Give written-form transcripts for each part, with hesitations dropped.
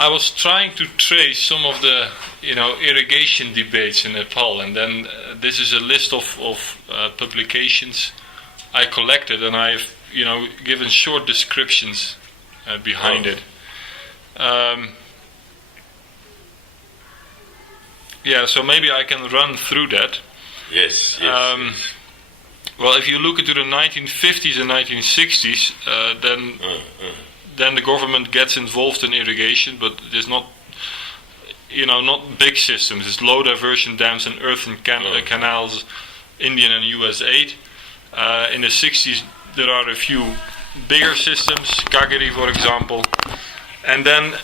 I was trying to trace some of the, irrigation debates in Nepal, and then this is a list of publications I collected, and I've, given short descriptions behind it. So maybe I can run through that. Yes. Well, if you look into the 1950s and 1960s, then the government gets involved in irrigation, but it is not, not big systems. It's low diversion dams and earthen canals, Indian and US aid. In the 60s, there are a few bigger systems, Kageri, for example. And then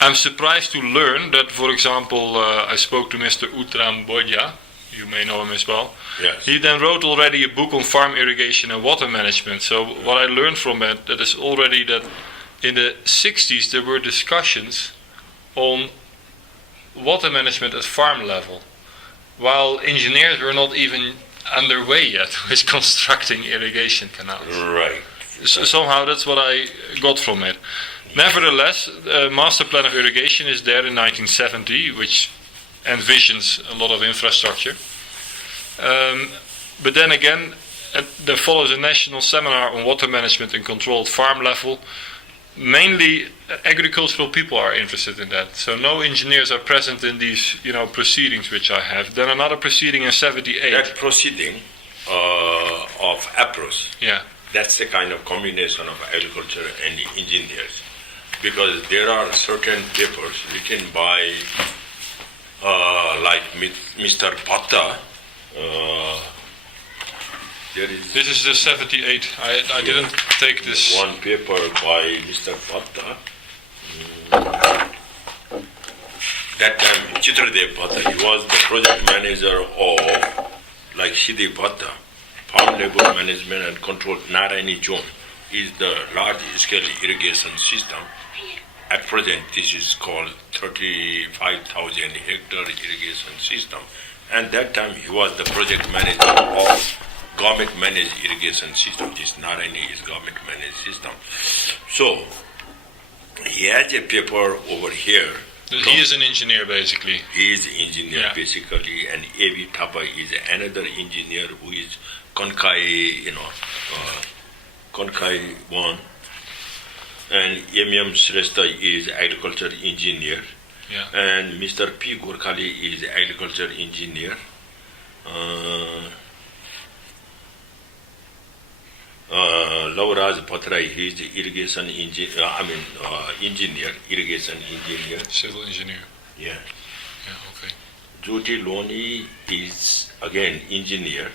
I'm surprised to learn that, for example, I spoke to Mr. Utram Bodja. You may know him as well. Yes. He then wrote already a book on farm irrigation and water management. So what I learned from that is already that in the 60s there were discussions on water management at farm level, while engineers were not even underway yet with constructing irrigation canals. Right. So somehow that's what I got from it. Nevertheless, the Master Plan of Irrigation is there in 1970, which envisions a lot of infrastructure. But then again, there follows a national seminar on water management and control at farm level. Mainly agricultural people are interested in that. So no engineers are present in these, proceedings which I have. Then another proceeding in 78. That proceeding of APROS, that's a kind of combination of agriculture and engineers. Because there are certain papers written by like Mr. Bhatta. This is the 78. I didn't take this. One paper by Mr. Bhatta. That time, Chitradev Bhatta, he was the project manager of, like Siddhi Bhatta, Farm Labor Management and Control Narayani Zone is the large-scale irrigation system. At present, this is called 35,000 hectare irrigation system. And that time, he was the project manager of government-managed irrigation system. This Narayani is government-managed system. So, he has a paper over here. He is an engineer, basically. He is an engineer, basically, and A.V. Thapa is another engineer who is Konkai, Konkai 1. And M.M. Shrestha is agriculture engineer. And Mr. P. Gorkhali is agriculture engineer. Lavraj Patrai, he is irrigation engineer, irrigation engineer. Civil engineer. Yeah. Okay. Jyoti Loni is again engineer.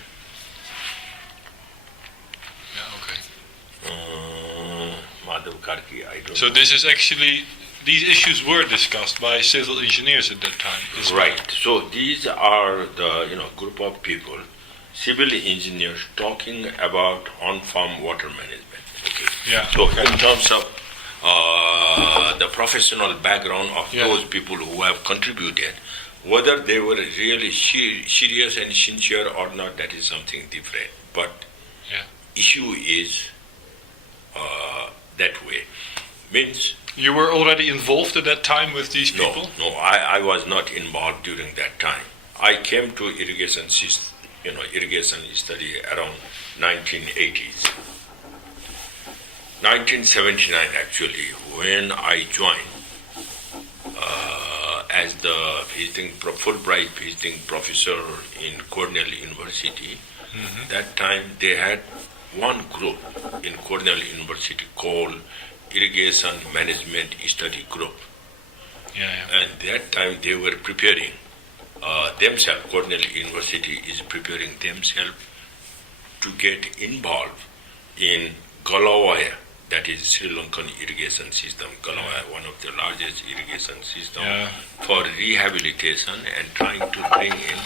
Madhav Karki, I don't know. So this is actually, these issues were discussed by civil engineers at that time. Right. So these are the group of people, civil engineers talking about on-farm water management. Okay. So in terms of the professional background of those people who have contributed, whether they were really serious and sincere or not, that is something different. But issue is that way. Means you were already involved at that time with these people? No, I was not involved during that time. I came to irrigation study around 1980s. 1979 actually, when I joined as the Fulbright visiting professor in Cornell University. That time they had one group in Cornell University called Irrigation Management Study Group. And that time they were preparing themselves, Cornell University is preparing themselves to get involved in Galawaya, that is Sri Lankan irrigation system. Galawaya, one of the largest irrigation systems for rehabilitation and trying to bring in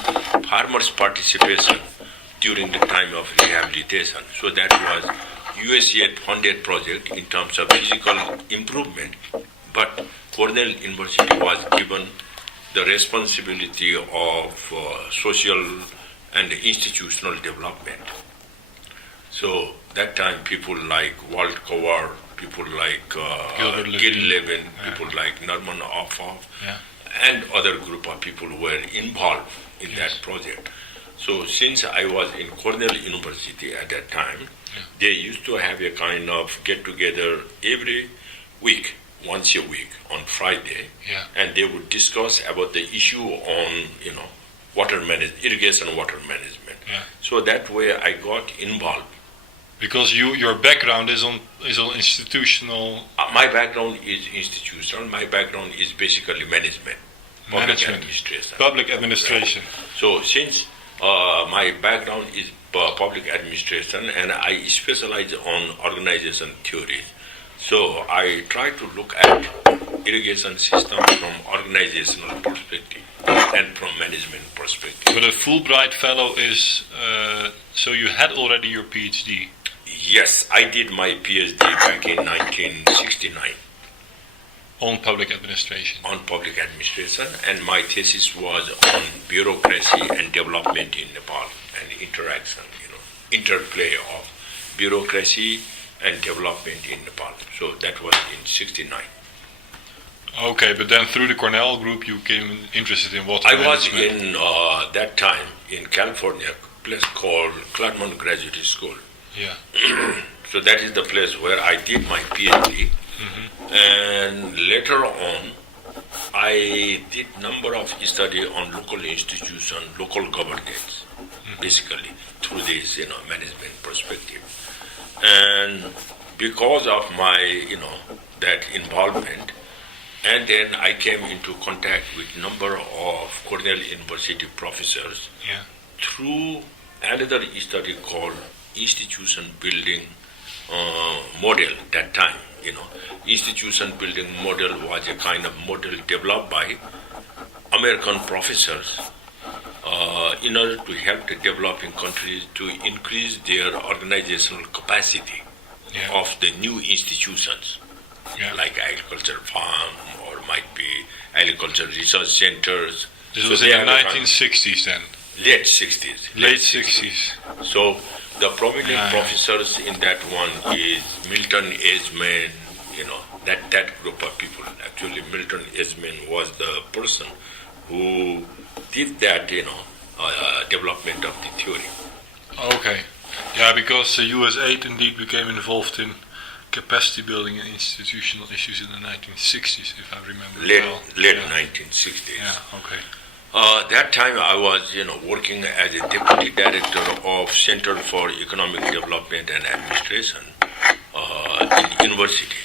farmers' participation during the time of rehabilitation. So that was USAID funded project in terms of physical improvement, but Cornell University was given the responsibility of social and institutional development. So that time people like Walt Coward, people like Gil Liebrand, people like Norman Afaf, and other group of people were involved in that project. So since I was in Cornell University at that time, they used to have a kind of get-together every week, once a week on Friday, and they would discuss about the issue on, irrigation water management. So that way I got involved. Because your background is on institutional. My background is institutional. My background is basically management, public administration. Public administration. So since my background is public administration, and I specialize on organization theories, so I try to look at irrigation system from organizational perspective and from management perspective. But a Fulbright fellow is so you had already your PhD. Yes, I did my PhD back in 1969. On public administration. On public administration, and my thesis was on bureaucracy and development in Nepal, and interaction, interplay of bureaucracy and development in Nepal. So that was in 69. Okay, but then through the Cornell group you became interested in water management. I was in that time in California, a place called Claremont Graduate School. Yeah. So that is the place where I did my PhD. And later on, I did number of study on local institution, local governance, basically through this, management perspective. And because of my, that involvement, and then I came into contact with number of Cornell University professors through another study called institution building model. That time, institution building model was a kind of model developed by American professors in order to help the developing countries to increase their organizational capacity of the new institutions, like agriculture farm or might be agriculture research centers. This was in the 1960s then? Late 60s. Late 60s. So the prominent professors in that one is Milton Esman, that group of people. Actually, Milton Esman was the person who did that, development of the theory. Okay. Yeah, because the US8 indeed became involved in capacity building and institutional issues in the 1960s, if I remember Late 1960s. Yeah, okay. That time I was, working as a deputy director of Center for Economic Development and Administration in university.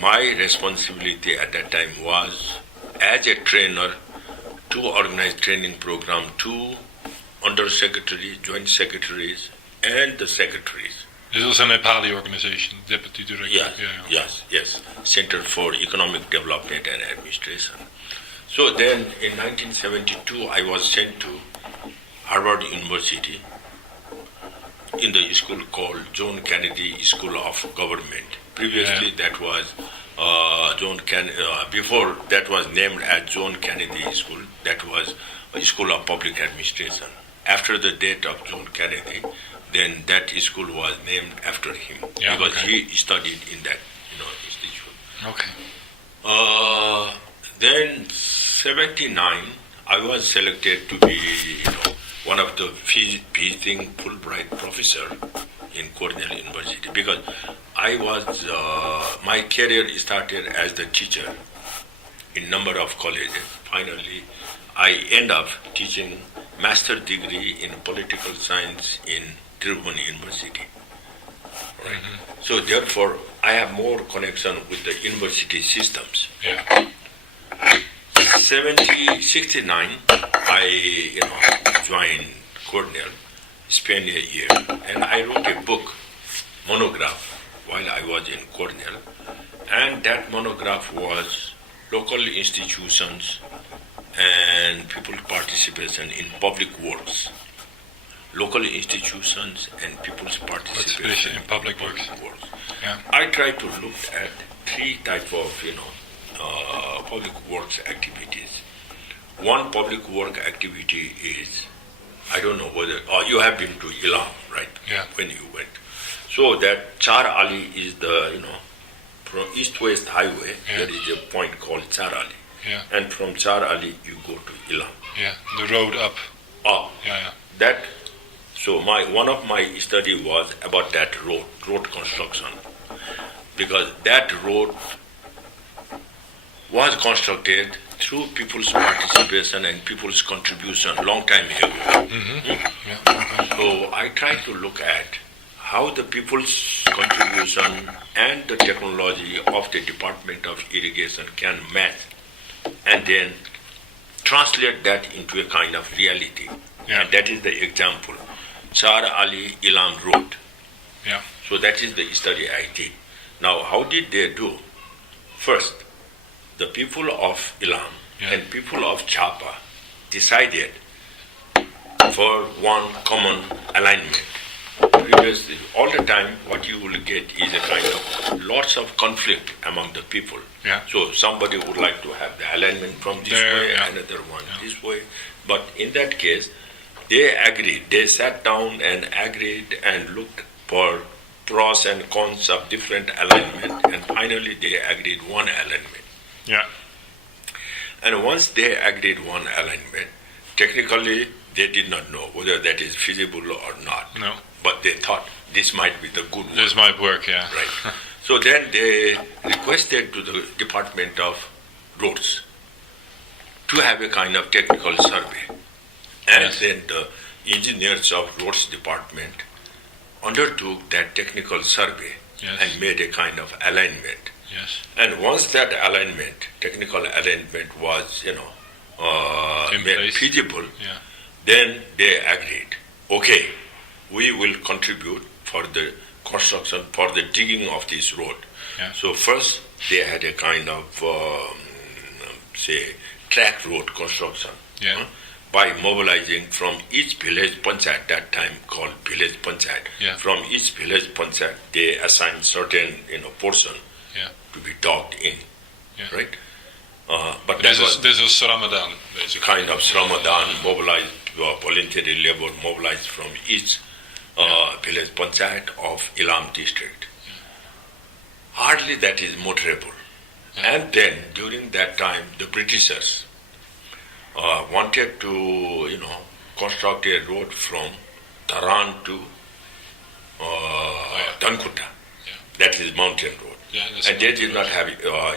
My responsibility at that time was, as a trainer, to organize training program to undersecretaries, joint secretaries, and the secretaries. This was a Nepali organization, deputy director. Yes. Center for Economic Development and Administration. So then, in 1972, I was sent to Harvard University in the school called John Kennedy School of Government. Previously, that was before that was named as John Kennedy School. That was a School of Public Administration. After the death of John Kennedy, then that school was named after him because he studied in that institute. Okay. Then 79, I was selected to be one of the visiting Fulbright professor in Cornell University because I was my career started as the teacher in number of colleges. Finally, I end up teaching master degree in political science in Tribhuvan University. Right. So therefore, I have more connection with the university systems. 69, I joined Cornell, spent a year, and I wrote a book, monograph, while I was in Cornell, and that monograph was local institutions and people's participation in public works. Local institutions and people's participation in public works. Yeah. I try to look at three types of, public works activities. One public work activity is, I don't know whether, you have been to Ilam, right? Yeah. When you went. So that Char Ali is the, from East-West Highway, there is a point called Char Ali. Yeah. And from Char Ali, you go to Ilam. Yeah, the road up. Oh, Yeah. that. So one of my study was about that road construction, because that road was constructed through people's participation and people's contribution long time ago. So I try to look at how the people's contribution and the technology of the Department of Irrigation can match, and then translate that into a kind of reality. Yeah. And that is the example. Char Ali Ilam Road. Yeah. So that is the study I did. Now, how did they do? First, the people of Ilam and people of Chapa decided for one common alignment. Previously, all the time, what you will get is a kind of lots of conflict among the people. Yeah. So somebody would like to have the alignment from this way, another one this way. But in that case, they agreed. They sat down and agreed and looked for pros and cons of different alignment, and finally they agreed one alignment. Yeah. And once they agreed one alignment, technically they did not know whether that is feasible or not. No. But they thought this might be the good one. This might work, yeah. Right. So then they requested to the Department of Roads to have a kind of technical survey. And then the engineers of Roads Department undertook that technical survey and made a kind of alignment. Yes. And once that alignment, technical alignment was, made feasible, then they agreed, okay, we will contribute for the construction, for the digging of this road. Yeah. So first they had a kind of, track road construction. Yeah. By mobilizing from each village panchayat, that time called village panchayat. Yeah. From each village panchayat, they assigned certain portion to be docked in, right? But this is Ramadan, basically. Kind of Ramadan, mobilized voluntary labor mobilized from each village panchayat of Ilam district. Hardly that is motorable. And then during that time, the Britishers wanted to, construct a road from Taran to Dankutta. That is mountain road. And they did not have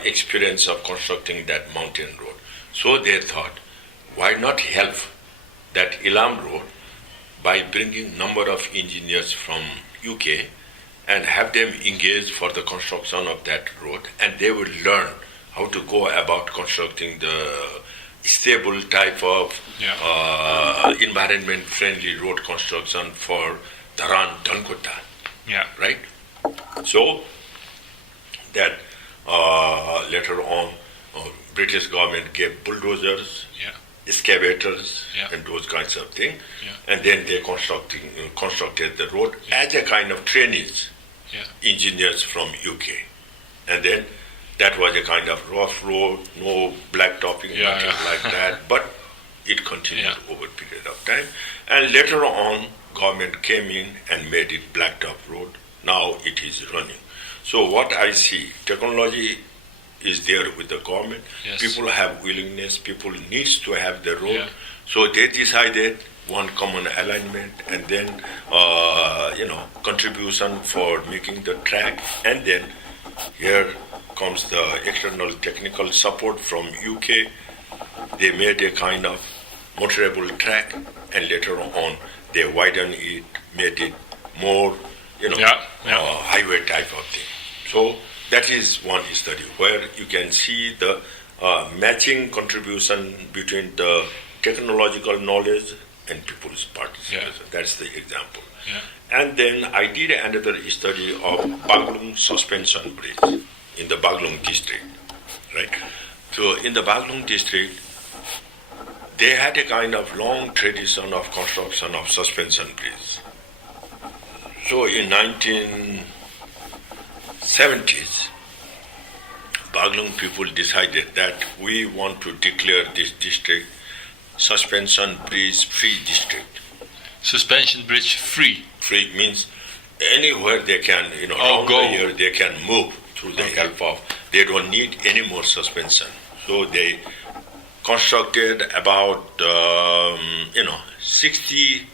experience of constructing that mountain road. So they thought, why not help that Ilam road by bringing number of engineers from UK and have them engage for the construction of that road, and they will learn how to go about constructing the stable type of environment-friendly road construction for Dharan, Dankutta. Yeah. Right? So that later on, British government gave bulldozers, excavators, and those kinds of things, and then they constructed the road as a kind of trainees, engineers from UK, and then that was a kind of rough road, no blacktopping, nothing like that, but it continued over a period of time, and later on, government came in and made it blacktop road. Now it is running. So what I see, technology is there with the government. People have willingness. People needs to have the road. So they decided one common alignment, and then contribution for making the track, and then here comes the external technical support from UK. They made a kind of motorable track, and later on they widened it, made it more, highway type of thing. So that is one study where you can see the matching contribution between the technological knowledge and people's participation. That's the example. And then I did another study of Baglung Suspension Bridge in the Baglung district, right? So in the Baglung district, they had a kind of long tradition of construction of suspension bridge. So in 1970s, Baglung people decided that we want to declare this district suspension bridge free district. Suspension bridge free? Free means anywhere they can, around go. the year they can move through the help of, they don't need any more suspension. So they constructed about 60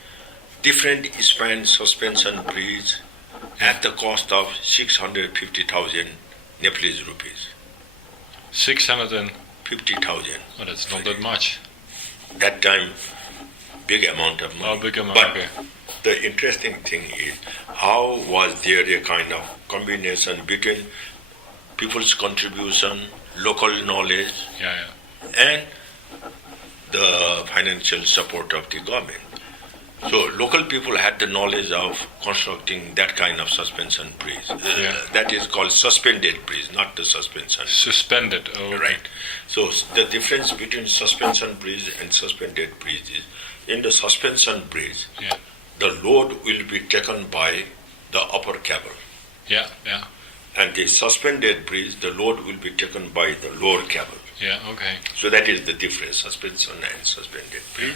different span suspension bridges at the cost of 650,000 Nepalese rupees. 650,000. Oh, that's not that much. That time, big amount of money. Oh, big amount. But okay. the interesting thing is, how was there a kind of combination between people's contribution, local knowledge, and the financial support of the government? So local people had the knowledge of constructing that kind of suspension bridge. That is called suspended bridge, not the suspension. Suspended, oh, okay. Right. So the difference between suspension bridge and suspended bridge is, in the suspension bridge, the load will be taken by the upper cable. Yeah. And the suspended bridge, the load will be taken by the lower cable. Yeah, okay. So that is the difference, suspension and suspended bridge.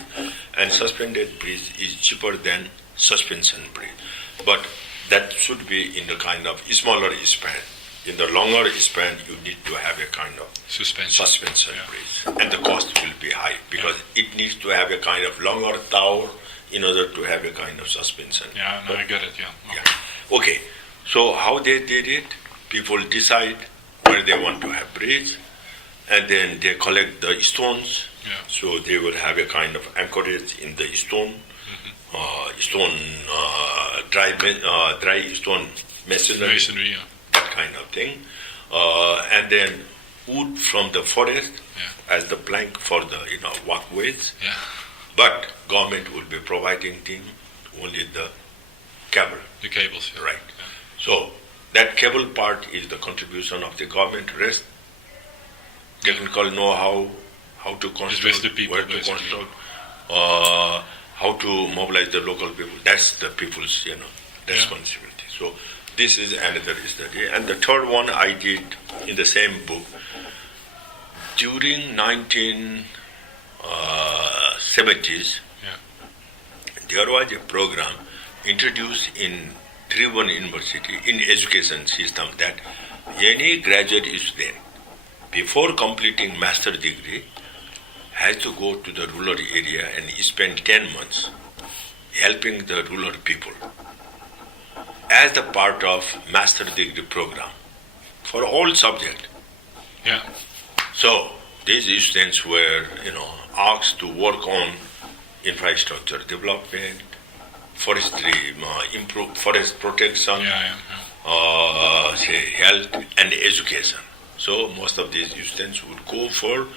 And suspended bridge is cheaper than suspension bridge. But that should be in the kind of smaller span. In the longer span, you need to have a kind of suspension bridge. And the cost will be high because it needs to have a kind of longer tower in order to have a kind of suspension. Yeah, no, I get it, Okay, so how they did it, people decide where they want to have bridge, and then they collect the stones. So they will have a kind of anchorage in the stone, dry stone masonry, that kind of thing. And then wood from the forest as the plank for the walkways. But government will be providing them only the cable. The cables. Right. So that cable part is the contribution of the government. Rest technical know-how, how to construct, the people, where to construct, how to mobilize the local people. That's the people's responsibility. So this is another study. And the third one I did in the same book. During 1970s, there was a program introduced in Liebrand University in education system that any graduate student, before completing master degree, has to go to the rural area and spend 10 months helping the rural people as the part of master degree program for all subjects. So these students were, asked to work on infrastructure development, forestry, improve forest protection, health and education. So most of these students would go for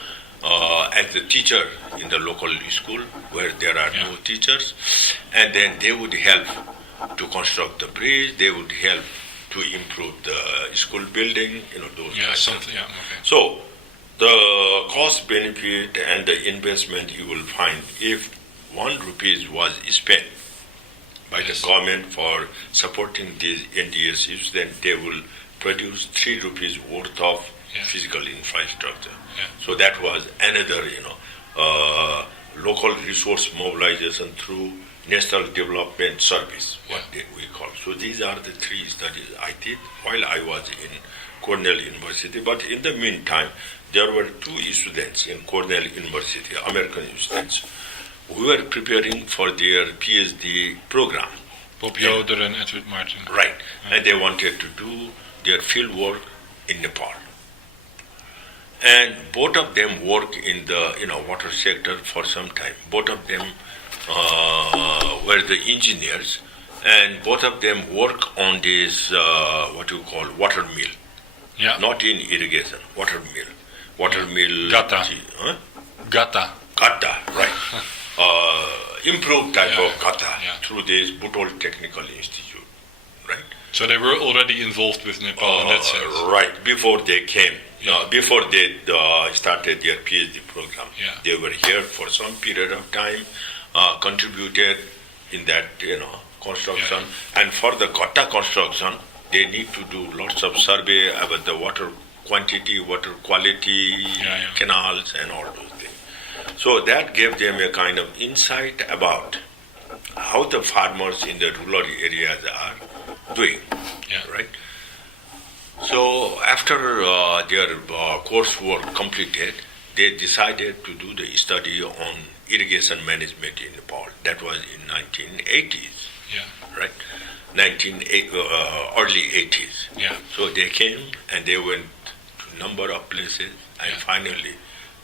as a teacher in the local school where there are no teachers, and then they would help to construct the bridge, they would help to improve the school building, those kinds of things. So the cost benefit and the investment you will find, if 1 rupee was spent by the government for supporting these NDSUs, then they will produce 3 rupees worth of physical infrastructure. So that was another, local resource mobilization through National Development Service, what we call. So these are the 3 studies I did while I was in Cornell University. But in the meantime, there were 2 students in Cornell University, American students, who were preparing for their PhD program. Bob Yoder and Edward Martin. Right. And they wanted to do their field work in Nepal. And both of them work in the water sector for some time. Both of them were the engineers, and both of them work on this what you call water mill. Not in irrigation, water mill. Water mill. Gata, right. Improved type of gata through this Butol Technical Institute, right? So they were already involved with Nepal in that sense. Right, before they came. Before they started their PhD program, they were here for some period of time, contributed in that construction, and for the gata construction, they need to do lots of survey about the water quantity, water quality, canals, and all those things. So that gave them a kind of insight about how the farmers in the rural areas are doing, right? So after their coursework completed, they decided to do the study on irrigation management in Nepal. That was in 1980s, right? Early 80s. Yeah. So they came and they went to a number of places, and finally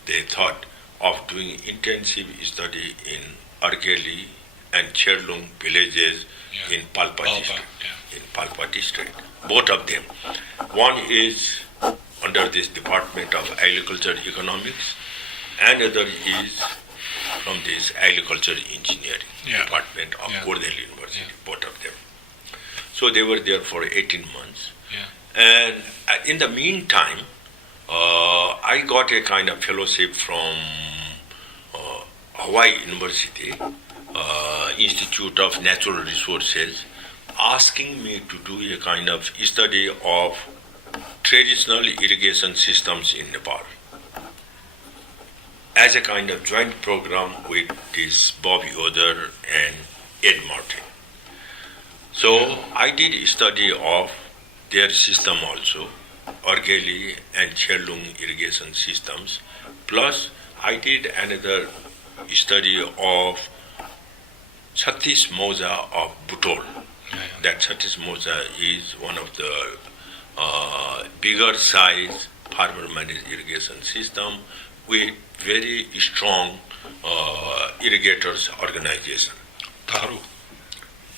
they thought of doing intensive study in Argeli and Cherlung villages in Palpa district. In Palpa district, both of them. One is under this Department of Agriculture Economics, and other is from this Agriculture Engineering Department of Cornell University, both of them. So they were there for 18 months. And in the meantime, I got a kind of fellowship from Hawaii University, Institute of Natural Resources, asking me to do a kind of study of traditional irrigation systems in Nepal as a kind of joint program with this Bobby Oder and Ed Martin. So I did a study of their system also, Argeli and Cherlung irrigation systems, plus I did another study of Satish Moja of Butol. That Satish Moja is one of the bigger size farmer managed irrigation system with very strong irrigators organization. Tharu?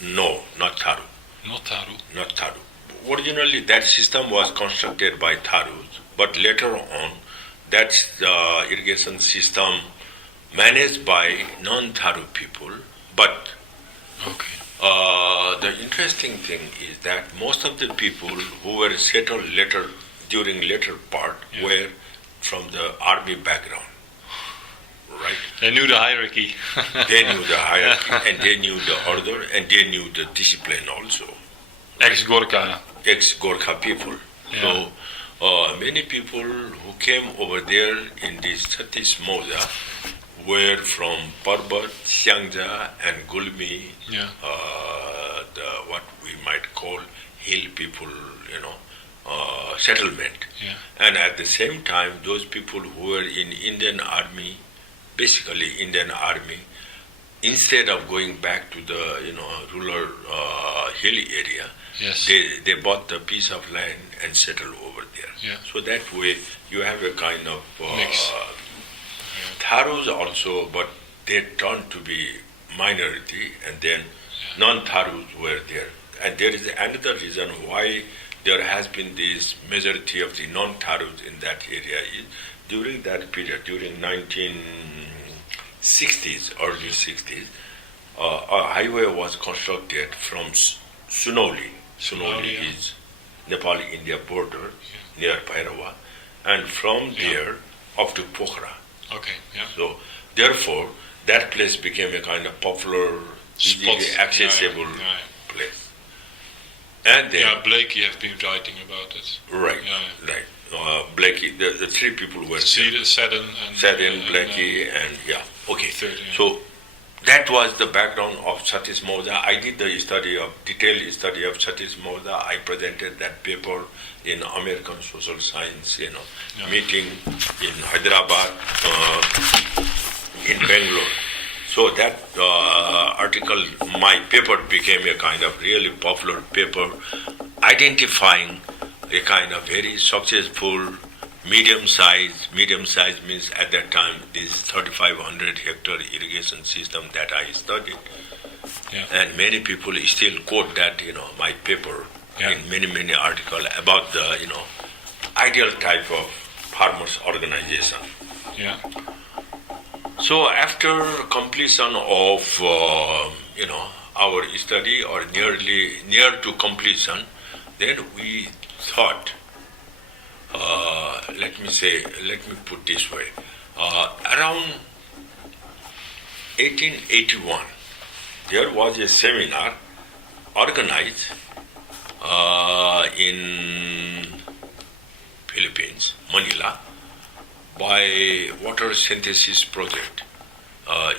No, not Tharu. Not Tharu? Not Tharu. Originally that system was constructed by Tharus, but later on that's the irrigation system managed by non-Tharu people. But the interesting thing is that most of the people who were settled during later part were from the army background, right? They knew the hierarchy. They knew the hierarchy, and they knew the order, and they knew the discipline also. Ex-Gorkha. Ex-Gorkha people. So many people who came over there in this Satish Moja were from Parbat, Siangja, and Gulmi, what we might call hill people, settlement. And at the same time, those people who were in Indian Army, basically Indian Army, instead of going back to the rural hilly area, they bought the piece of land and settled over there. So that way you have a kind of mix. Tharus also, but they turned to be minority, and then non-Tharus were there. And there is another reason why there has been this majority of the non-Tharus in that area. During that period, during 1960s, early 60s, a highway was constructed from Sunauli. Sunauli is Nepal-India border near Bhairava, and from there up to Pokhara. So, therefore, that place became a kind of popular, easily accessible place. And then, Blakey have been writing about it. Right. Blakey, the three people were Seddon, Blakey, and So that was the background of Satish Moja. I did the detailed study of Satish Moja. I presented that paper in American Social Science, meeting in Hyderabad, in Bangalore. So that article, my paper became a kind of really popular paper, identifying a kind of very successful medium size means at that time this 3,500 hectare irrigation system that I studied. And many people still quote that, my paper in many articles about the, ideal type of farmers organization. So after completion of, our study, or near to completion, then we thought, let me put this way, around 1881, there was a seminar organized in Philippines, Manila, by Water Synthesis Project.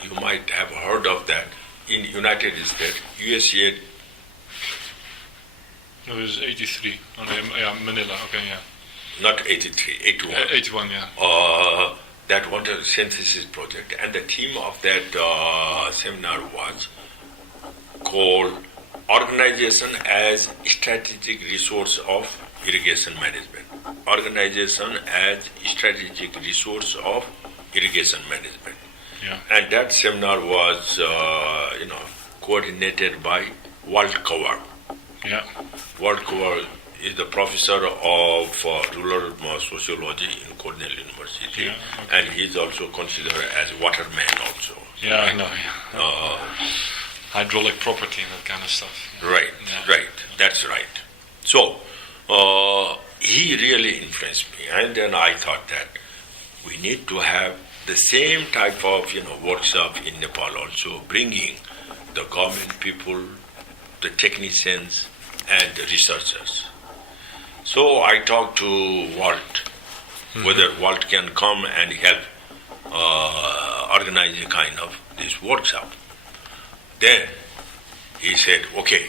You might have heard of that in United States. USAID It was 83. Oh, no, yeah, Manila. Okay, yeah. Not 83, 81. 81, yeah. That water synthesis project, and the theme of that seminar was called Organization as Strategic Resource of Irrigation Management. Organization as Strategic Resource of Irrigation Management. Yeah. And that seminar was, coordinated by Walt Coward. Yeah. Walt Coward is the professor of rural sociology in Cornell University, Yeah, okay. and he's also considered as waterman also. Yeah, I know. Yeah. Hydraulic property and that kind of stuff. Right, Yeah. right, that's right. So, he really influenced me, and then I thought that we need to have the same type of, workshop in Nepal also, bringing the government people, the technicians, and the researchers. So I talked to Walt, whether Walt can come and help organize a kind of this workshop. Then he said, okay,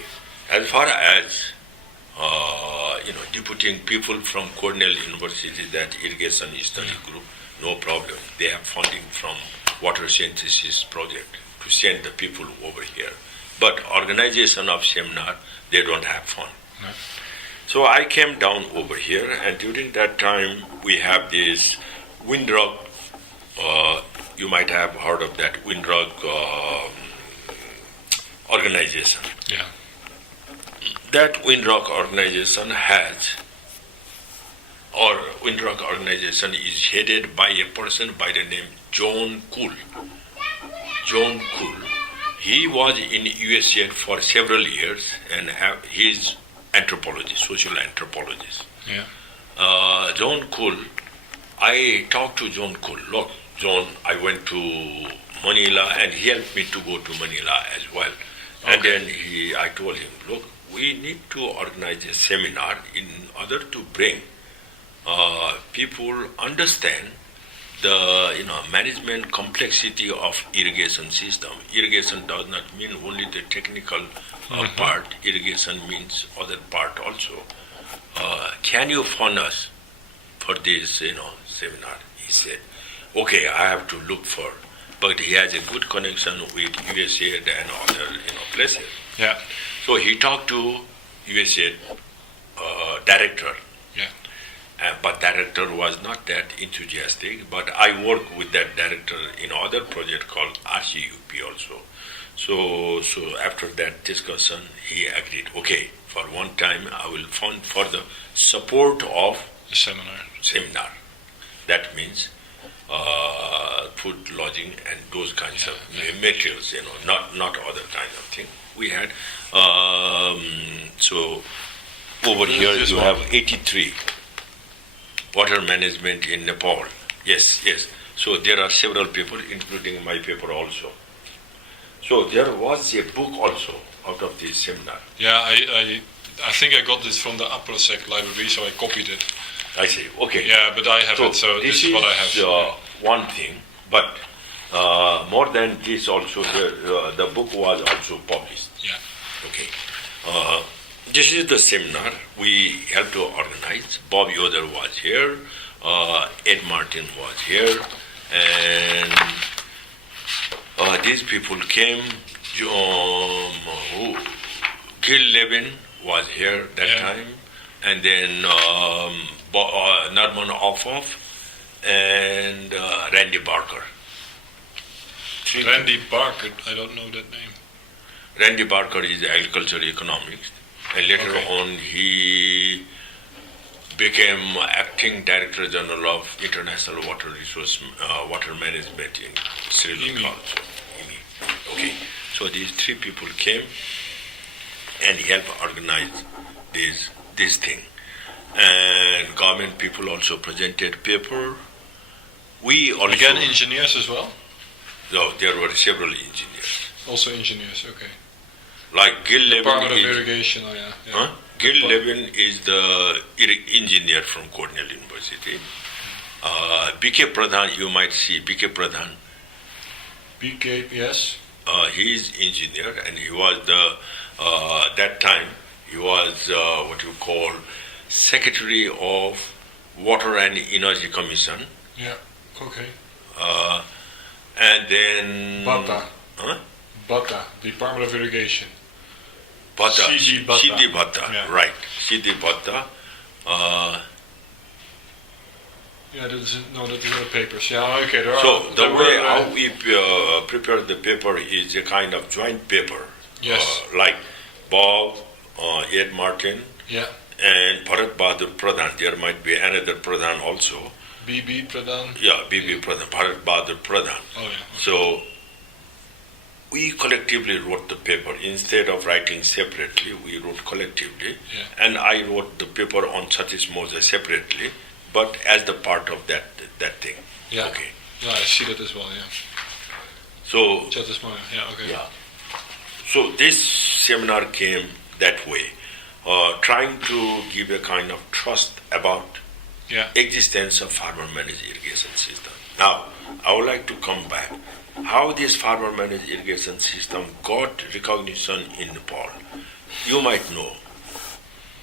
as far as deputing people from Cornell University, that irrigation study group, no problem. They have funding from water synthesis project to send the people over here. But organization of seminar, they don't have fund. No. So I came down over here, and during that time we have this Windrug. You might have heard of that Windrug organization. Yeah. That Windrug organization Windrug organization is headed by a person by the name John Kuhl. John Kuhl. He was in USA for several years, and he's anthropologist, social anthropologist. Yeah. John Kuhl, I talked to John Kuhl. Look, John, I went to Manila, and he helped me to go to Manila as well. Okay. And then I told him, look, we need to organize a seminar in order to bring people understand the management complexity of irrigation system. Irrigation does not mean only the technical part. Irrigation means other part also. Can you fund us for this seminar? He said, okay, I have to look for. But he has a good connection with USAID and other places. Yeah. So he talked to USAID director. Yeah. But director was not that enthusiastic. But I work with that director in other project called RCUP also. So after that discussion, he agreed. Okay, for one time I will fund for the support of The seminar. That means food, lodging, and those kinds of materials. Not other kind of thing. We had so over here you have 83 water management in Nepal. Yes. So there are several people, including my paper also. So there was a book also out of this seminar. Yeah, I think I got this from the APROSEC library, so I copied it. I see. Okay. Yeah, but I have it, so this is what I have. One thing, but more than this also, the book was also published. Yeah. Okay. This is the seminar we helped to organize. Bob Yoder was here, Ed Martin was here, and these people came. Gil Levin was here that time, and then Norman Offoff and Randy Barker. Randy Barker, I don't know that name. Randy Barker is agriculture economics, and later on he became acting Director General of International Water Management in Sri Lanka also. Okay, so these three people came and helped organize this thing. And government people also presented paper. We also... Again, engineers as well? No, there were several engineers. Also engineers, okay. Like Gil Levin. Department of Irrigation, oh yeah. Huh? Gil Levin is the engineer from Cornell University. BK Pradhan, you might see BK Pradhan. BK, yes. He is engineer, and he was that time He was what you call Secretary of Water and Energy Commission. Yeah. Okay. And then Bhatta. Huh? Bhatta, Department of Irrigation. Bhatta. C.D. Bhatta. C.D. Bhatta. Yeah. Right. C.D. Bhatta. Yeah, that is in the papers. Yeah, okay. There are, So the there way were, how we prepare the paper is a kind of joint paper. Yes. Like Bob, Ed Martin, yeah, and Bharat Bahadur Pradhan. There might be another Pradhan also. B.B. Pradhan. Yeah, B.B. Pradhan, Bharat Bahadur Pradhan. Oh, yeah. So we collectively wrote the paper. Instead of writing separately, we wrote collectively. Yeah. And I wrote the paper on Satish Moza separately, but as the part of that thing. Yeah. Okay. Yeah, I see that as well, yeah. So, Yeah, okay. yeah. So this seminar came that way, trying to give a kind of trust about Yeah. existence of farmer-managed irrigation system. Now, I would like to come back. How this farmer-managed irrigation system got recognition in Nepal. You might know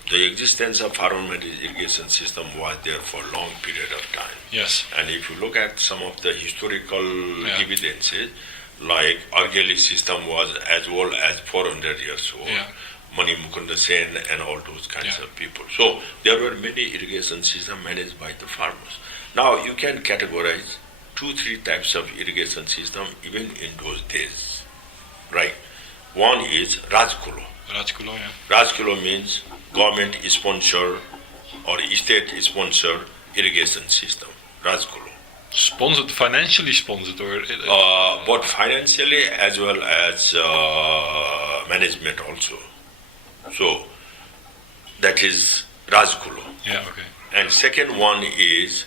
the existence of farmer-managed irrigation system was there for a long period of time. Yes. And if you look at some of the historical Yeah. evidences, like Argheli system was as old as 400 years old. Yeah. Mani Mukunda Sen and all those kinds Yeah. of people. So there were many irrigation systems managed by the farmers. Now you can categorize 2-3 types of irrigation system even in those days. Right? One is Rajkulo. Rajkulo, yeah. Rajkulo means government sponsor or state sponsor irrigation system. Rajkulo. Sponsored, financially sponsored, or Both financially as well as management also. So that is Rajkulo. yeah, okay. And second one is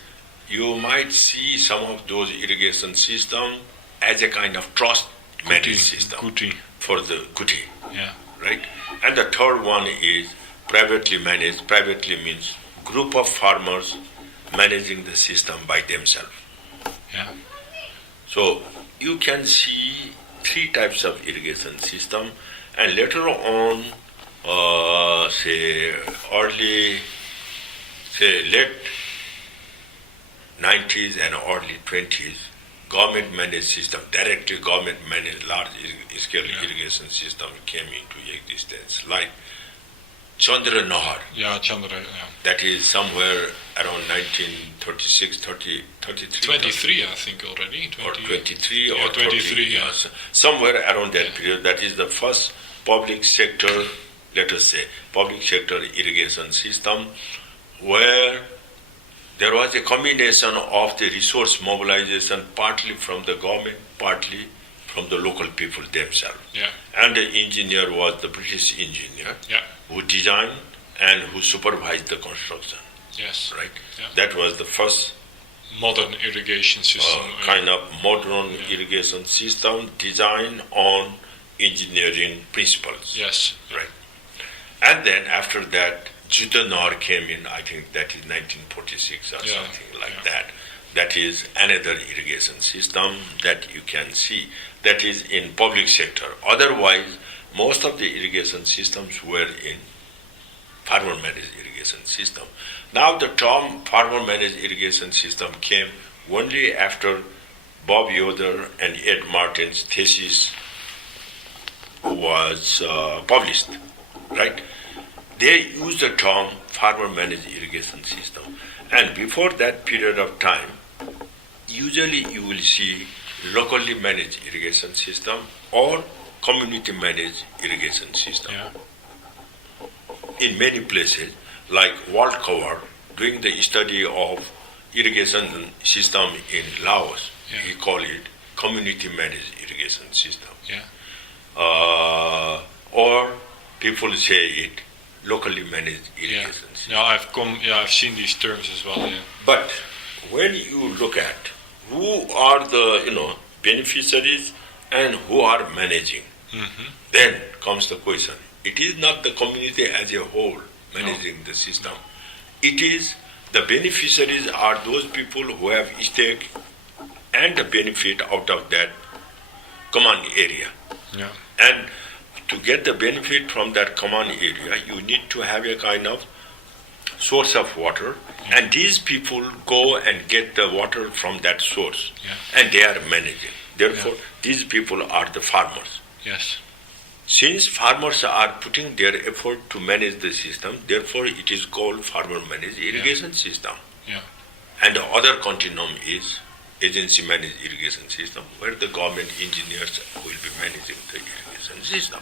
you might see some of those irrigation system as a kind of trust managed system Kuti. for the Kuti, Yeah. right? And the third one is privately managed. Privately means group of farmers managing the system by themselves. Yeah. So you can see 3 types of irrigation system, and later on, late 90s and early 20s, government managed system, directly government managed large scale irrigation system came into existence, like Chandra Nahar. Yeah, Chandra, yeah. That is somewhere around 1936, 33. 23, I think, already. Or 23 Yeah, or 23, 30, yeah. yes. Somewhere around that period. That is the first public sector, let us say, public sector irrigation system where there was a combination of the resource mobilization partly from the government, partly from the local people themselves. Yeah. And the engineer was the British engineer Yeah. who designed and who supervised the construction, Yes. right? Yeah. That was the first Modern irrigation system. kind of modern irrigation system designed on engineering principles. Yes. Right. And then after that, Jutanor came in, I think that is 1946 or Yeah. something like Yeah. that. That is another irrigation system that you can see. That is in public sector. Otherwise, most of the irrigation systems were in farmer-managed irrigation system. Now the term farmer-managed irrigation system came only after Bob Yoder and Ed Martin's thesis was published, right? They used the term farmer-managed irrigation system. And before that period of time, usually you will see locally managed irrigation system or community managed irrigation system. Yeah. In many places, like World Cover, doing the study of irrigation system in Laos, Yeah. he called it community managed irrigation system. Yeah. Or people say it locally managed Yeah. irrigation system. Yeah, I've seen these terms as well. Yeah. But when you look at who are the beneficiaries and who are managing, then comes the question. It is not the community as a whole managing the system. It is the beneficiaries are those people who have stake and the benefit out of that common area. Yeah. And to get the benefit from that common area, you need to have a kind of source of water, and these people go and get the water from that source, and they are managing. Therefore, these people are the farmers. Yes. Since farmers are putting their effort to manage the system, therefore it is called farmer-managed irrigation system. Yeah. And the other continuum is agency-managed irrigation system, where the government engineers will be managing the irrigation system.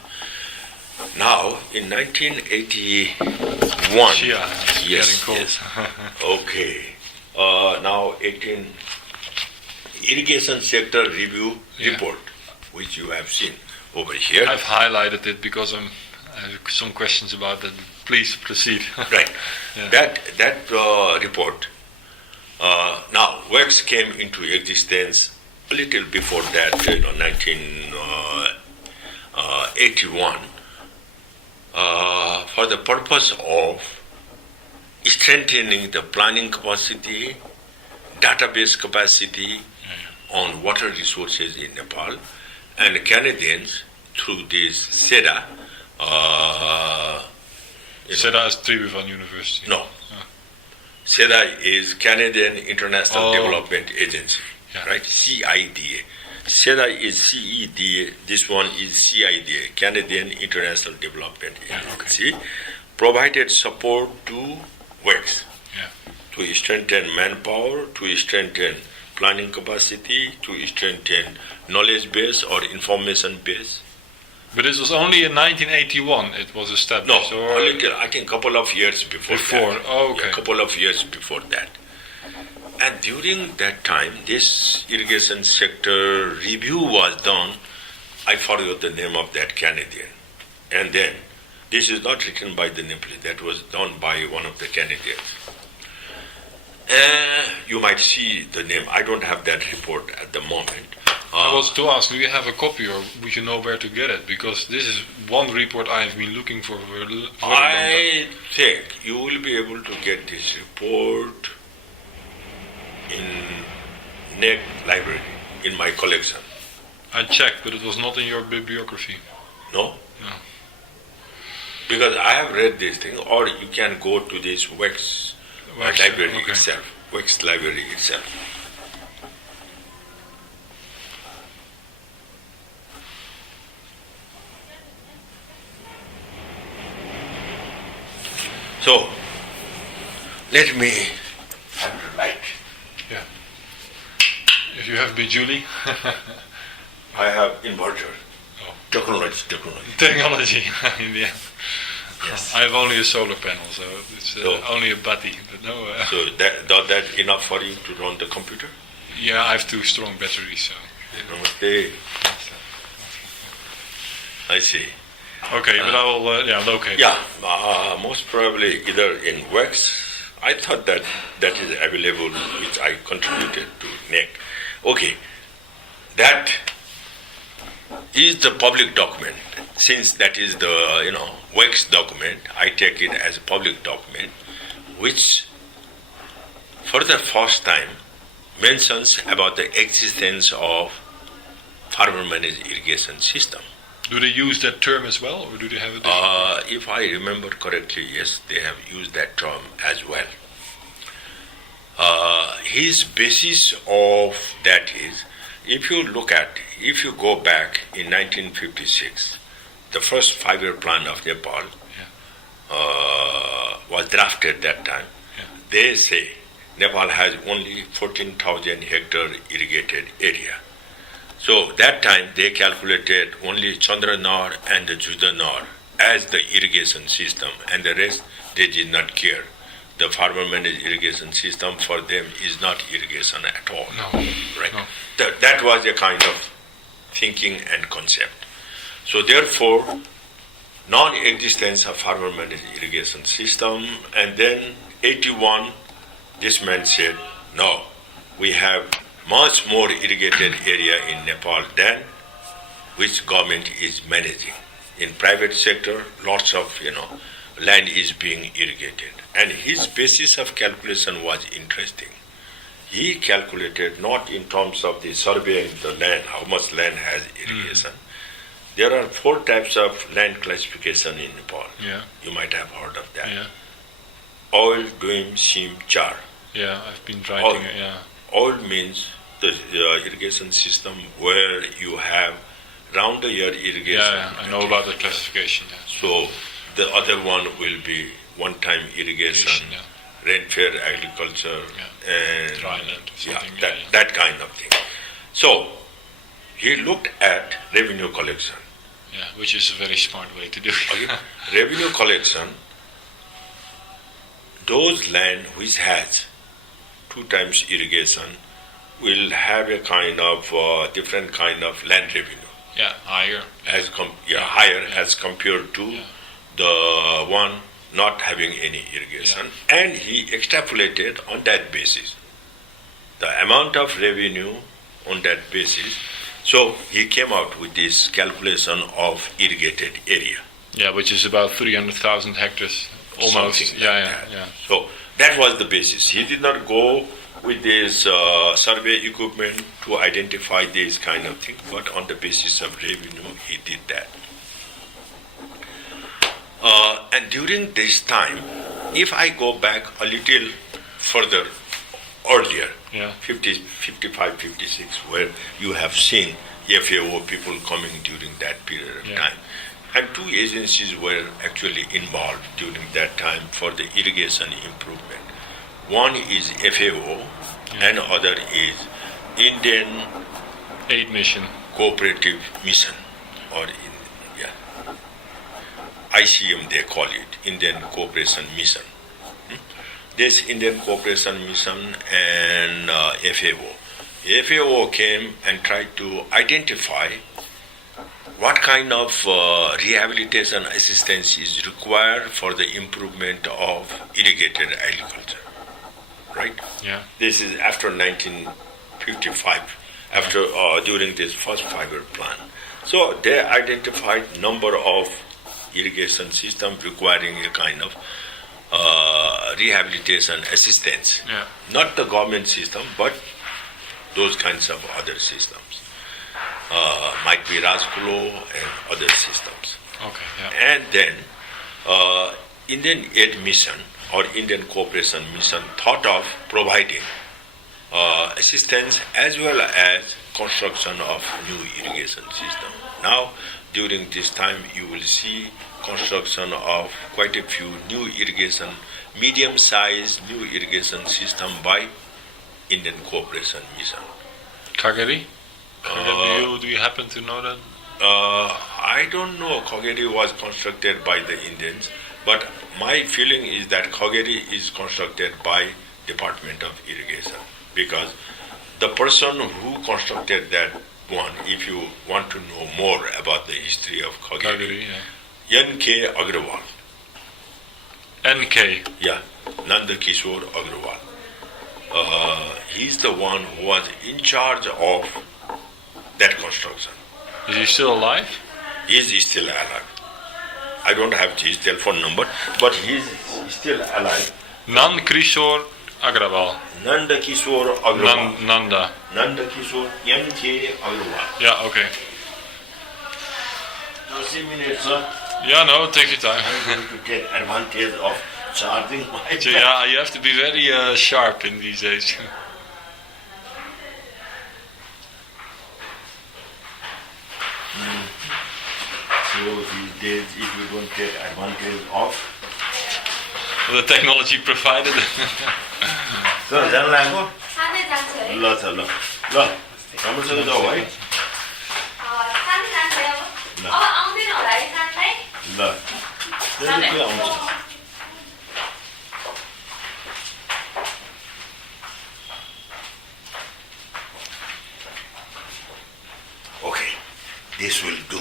Now, in 1981, yes, okay. Now, irrigation sector review report, which you have seen over here. I've highlighted it because I have some questions about that. Please proceed. Right. That report. Now, WEX came into existence a little before that, 1981, for the purpose of strengthening the planning capacity, database capacity on water resources in Nepal, and Canadians through this SEDA. SEDA is Tribhuvan University. No. SEDA is Canadian International Development Agency, right? CIDA. SEDA is CEDA. This one is CIDA, Canadian International Development Agency. Provided support to WEX to strengthen manpower, to strengthen planning capacity, to strengthen knowledge base or information base. But this was only in 1981 it was established? No, a little, I think a couple of years before that. Oh, okay. A couple of years before that. And during that time, this irrigation sector review was done. I forgot the name of that Canadian. And then, this is not written by the Nepali, that was done by one of the Canadians. You might see the name. I don't have that report at the moment. I was to ask, do you have a copy or would you know where to get it? Because this is one report I have been looking for a very long time. I think you will be able to get this report in NEC library, in my collection. I checked, but it was not in your bibliography. No? No. Because I have read this thing, or you can go to this WEX library itself, WEX library itself. So, let me have the light. Yeah. If you have Bijuli. I have inverter. Oh. Technology. Technology, in the end. Yes. I have only a solar panel, so it's only a battery. But no. So does that enough for you to run the computer? Yeah, I have 2 strong batteries, so. Namaste. I see. Okay, but I will locate. Yeah, most probably either in WEX. I thought that is available, which I contributed to NEC. Okay, that is the public document. Since that is the WEX document, I take it as a public document, which for the first time mentions about the existence of farmer-managed irrigation system. Do they use that term as well, or do they have a different? If I remember correctly, yes, they have used that term as well. His basis of that is, if you go back in 1956, the first 5-year plan of Nepal was drafted that time. Yeah. They say Nepal has only 14,000 hectare irrigated area. So that time they calculated only Chandranar and the Judanar as the irrigation system, and the rest they did not care. The farmer-managed irrigation system for them is not irrigation at all. No. Right? No. That was a kind of thinking and concept. So therefore, non-existence of farmer-managed irrigation system, and then 81, this man said, no, we have much more irrigated area in Nepal than which government is managing. In private sector, lots of land is being irrigated. And his basis of calculation was interesting. He calculated not in terms of the surveying the land, how much land has irrigation, There are 4 types of land classification in Nepal. Yeah. You might have heard of that. Yeah. Oil, Duim, Sim, Char. Yeah, I've been writing it. Yeah. Oil means the irrigation system where you have round the year irrigation. Yeah, I know about the classification. Yeah. So the other one will be one-time irrigation, rain-fed agriculture, and dryland, that kind of thing. So he looked at revenue collection. Yeah, which is a very smart way to do it. Revenue collection, those land which has 2 times irrigation will have a kind of different kind of land revenue. Yeah, higher. Higher as compared to the one not having any irrigation. And he extrapolated on that basis the amount of revenue on that basis. So he came out with this calculation of irrigated area. Yeah, which is about 300,000 hectares. Almost. Something like that. Yeah. So that was the basis. He did not go with this survey equipment to identify this kind of thing, but on the basis of revenue, he did that. And during this time, if I go back a little further earlier, 55, 56, where you have seen FAO people coming during that period of time. And 2 agencies were actually involved during that time for the irrigation improvement. One is FAO and other is Indian Aid Mission. Cooperative Mission, or ICM they call it, Indian Cooperation Mission. This Indian Cooperation Mission and FAO. FAO came and tried to identify what kind of rehabilitation assistance is required for the improvement of irrigated agriculture. Right? Yeah. This is after 1955, during this first 5-year plan. So they identified number of irrigation systems requiring a kind of rehabilitation assistance. Yeah. Not the government system, but those kinds of other systems. Might be Rajkulo and other systems. Okay. Yeah. And then Indian Aid Mission or Indian Cooperation Mission thought of providing assistance as well as construction of new irrigation system. Now, during this time, you will see construction of quite a few new irrigation, medium-sized new irrigation system by Indian Cooperation Mission. Kageri? Do you happen to know that? I don't know. Kageri was constructed by the Indians, but my feeling is that Kageri is constructed by Department of Irrigation, because the person who constructed that one, if you want to know more about the history of Kageri, N.K. Agrawal. N.K. Yeah, Nanda Kishore Agrawal. He's the one who was in charge of that construction. Is he still alive? He is still alive. I don't have his telephone number, but he's still alive. Nan Kishore Agrawal. Nanda Kishore Agrawal. Nanda. Nanda Kishore N.K. Agrawal. Yeah, okay. Just a minute, sir. Yeah, no, take your time. I'm going to take advantage of charging my So, yeah, you have to be very sharp in these days. So these days, if you don't take advantage of the technology provided. So, Janwillem, ल छ ल ल राम्रोसँग जाऊ है ल त्यो आउँछ Okay, this will do.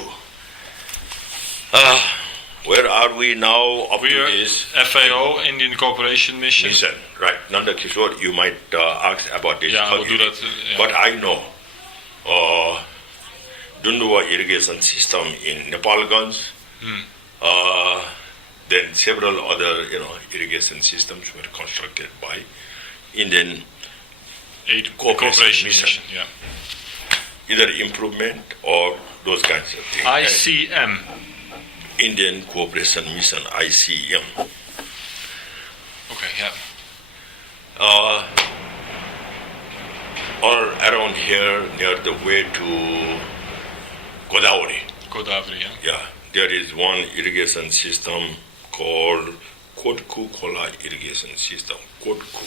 Where are we now up We to are this? FAO, Indian Cooperation Mission. Right. Nanda Kishore, you might ask about this. Yeah, I will do that. But I know Dunduwa irrigation system in Nepalganj, then several other irrigation systems were constructed by Indian Cooperation Mission. Yeah. Either improvement or those kinds of things. ICM. Indian Cooperation Mission, ICM. Okay, yeah. Or around here near the way to Godavari. Godavari, yeah. Yeah, there is one irrigation system called Kotku Kola irrigation system. Kotku.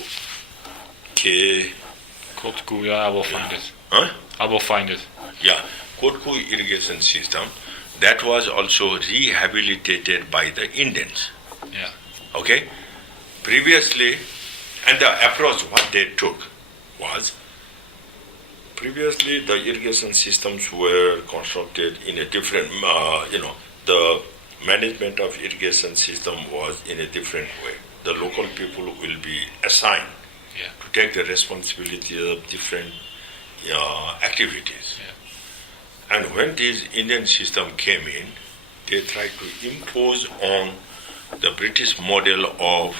Kotku, yeah, I will find it. Huh? I will find it. Yeah, Kotku irrigation system. That was also rehabilitated by the Indians. Yeah. Okay? Previously, and the approach what they took was, previously the irrigation systems were constructed in a different, the management of irrigation system was in a different way. The local people will be assigned to take the responsibility of different activities. Yeah. And when this Indian system came in, they tried to impose on the British model of,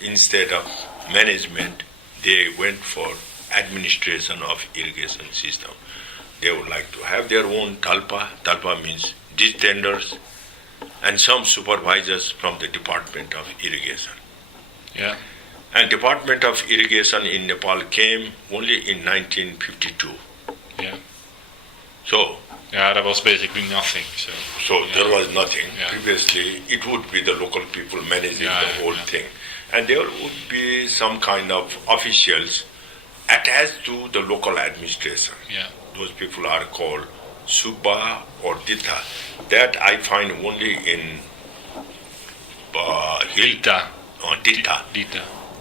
instead of management, they went for administration of irrigation system. They would like to have their own talpa. Talpa means tenders, and some supervisors from the Department of Irrigation. Yeah. And Department of Irrigation in Nepal came only in 1952. Yeah. So yeah, that was basically nothing. So there was nothing. Yeah. Previously, it would be the local people managing the whole thing. And there would be some kind of officials attached to the local administration. Yeah. Those people are called Subba or Dita. That I find only in Dita. Dita.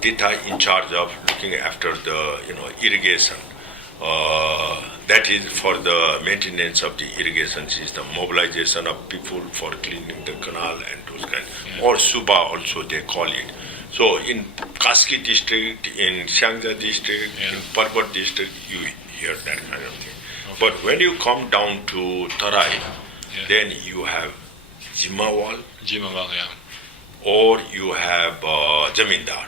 Dita in charge of looking after the irrigation. That is for the maintenance of the irrigation system, mobilization of people for cleaning the canal and those kinds. Or Suba also they call it. So in Kaski district, in Shangja district, in Parbat district, you hear that kind of thing. Okay. But when you come down to Tarai, then you have Jimawal. Or you have Jamindar.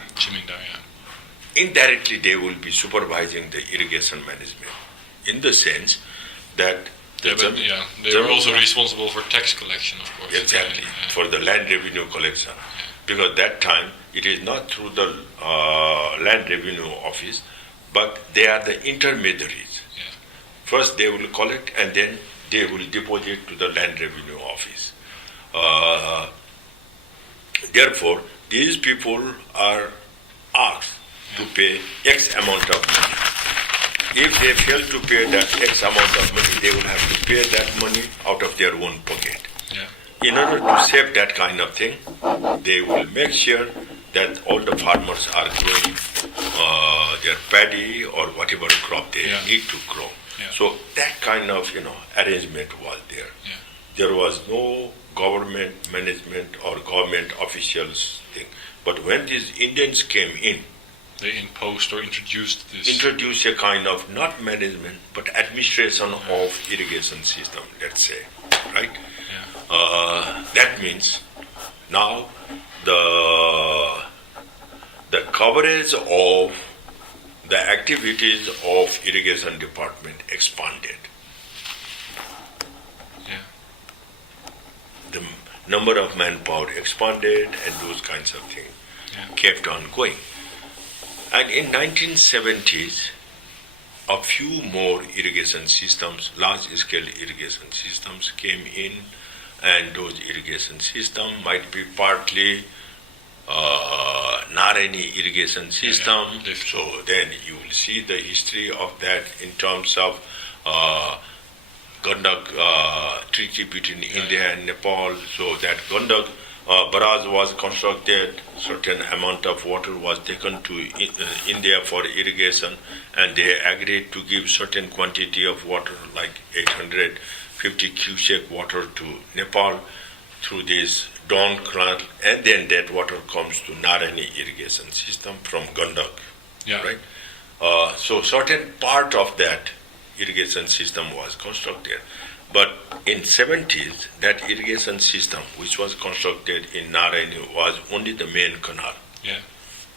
Indirectly, they will be supervising the irrigation management, in the sense that they were also responsible for tax collection, of course. Exactly, for the land revenue collection. Because that time, it is not through the land revenue office, but they are the intermediaries. First they will collect and then they will deposit to the land revenue office. Therefore, these people are asked to pay X amount of money. If they fail to pay that X amount of money, they will have to pay that money out of their own pocket. In order to save that kind of thing, they will make sure that all the farmers are growing their paddy or whatever crop they need to grow. So that kind of arrangement was there. There was no government management or government officials thing. But when these Indians came in, they imposed or introduced this. Introduced a kind of not management but administration of irrigation system, let's say, right? That means now the coverage of the activities of irrigation department expanded. The number of manpower expanded and those kinds of things kept on going. And in 1970s, a few more irrigation systems, large-scale irrigation systems came in, and those irrigation systems might be partly Narayani irrigation system. So then you will see the history of that in terms of Gandak treaty between India and Nepal. So that Gandak barrage was constructed, certain amount of water was taken to India for irrigation, and they agreed to give certain quantity of water, like 850 cubic water to Nepal through this Don Canal, and then that water comes to Narayani irrigation system from Gandak, right? So certain part of that irrigation system was constructed. But in 70s, that irrigation system, which was constructed in Narayani, was only the main canal.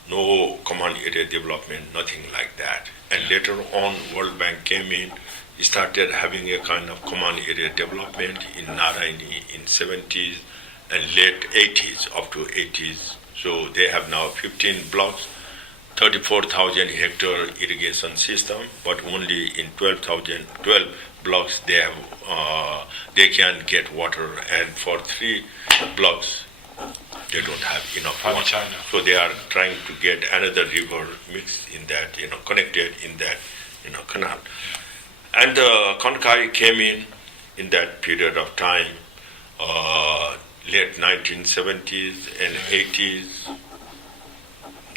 No common area development, nothing like that. And later on, World Bank came in, started having a kind of common area development in Naraini in 70s and late 80s, up to 80s. So they have now 15 blocks, 34,000 hectare irrigation system, but only in 12 blocks they can get water, and for 3 blocks they don't have enough water. So they are trying to get another river mixed in that, connected in that, canal. And the Konkai came in that period of time, late 1970s and 80s,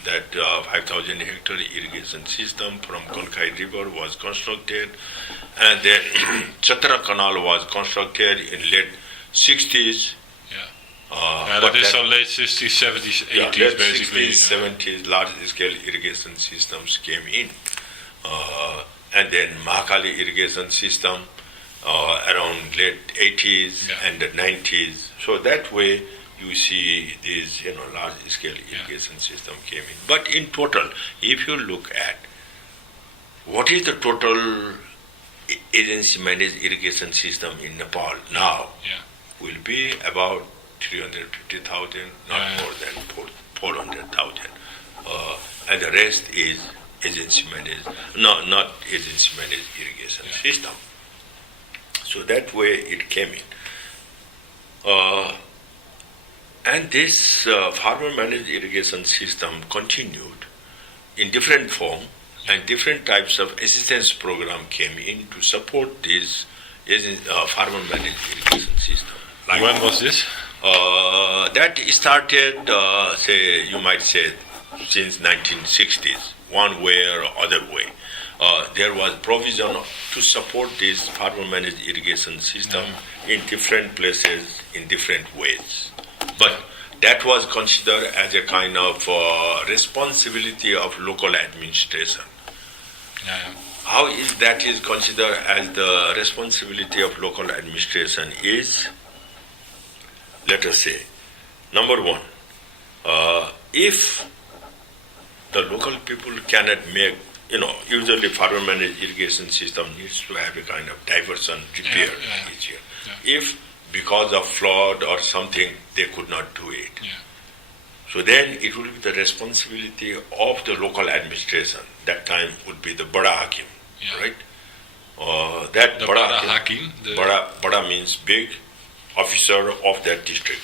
that 5,000 hectare irrigation system from Konkai River was constructed, and then Chatra Canal was constructed in late 60s. That is so late 60s, 70s, 80s, late basically. 60s, 70s, large-scale irrigation systems came in. And then Mahakali irrigation system around late 80s and the 90s. So that way you see these, large-scale irrigation system came in. But in total, if you look at what is the total agency-managed irrigation system in Nepal now, will be about 350,000, not more than 400,000. And the rest is agency-managed, not agency-managed irrigation system. So that way it came in. And this farmer-managed irrigation system continued in different form, and different types of assistance program came in to support this farmer-managed irrigation system. Like when was this? That started, you might say, since 1960s, one way or other way. There was provision to support this farmer-managed irrigation system in different places, in different ways. But that was considered as a kind of responsibility of local administration. How is that is considered as the responsibility of local administration is, let us say, number one, if the local people cannot make, usually farmer-managed irrigation system needs to have a kind of diversion repair each year. If because of flood or something they could not do it, so then it will be the responsibility of the local administration. That time would be the Bada Hakim, right? That Bada Hakim, Bada means big officer of that district.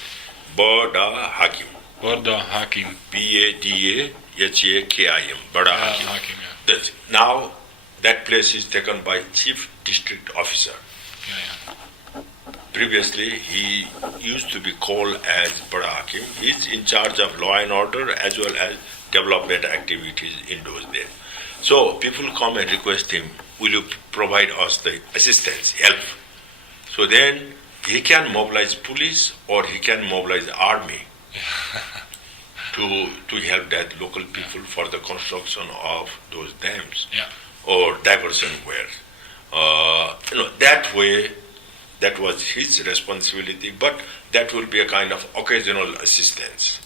Bada Hakim. Bada Hakim. Badahakim. Bada Hakim. Now that place is taken by chief district officer. Previously he used to be called as Bada Hakim. He is in charge of law and order as well as development activities in those days. So people come and request him, will you provide us the assistance, help? So then he can mobilize police or he can mobilize army to help that local people for the construction of those dams or diversion wells. That way, that was his responsibility, but that will be a kind of occasional assistance.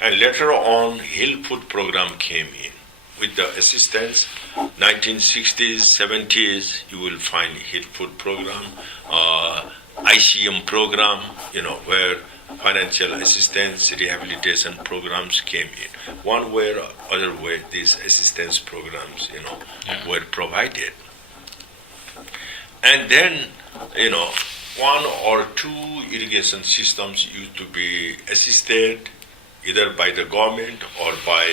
And later on, Hill Food Program came in. With the assistance, 1960s, 70s, you will find Hill Food Program, ICM program, where financial assistance, rehabilitation programs came in. One way or other way, these assistance programs, were provided. And then, one or two irrigation systems used to be assisted either by the government or by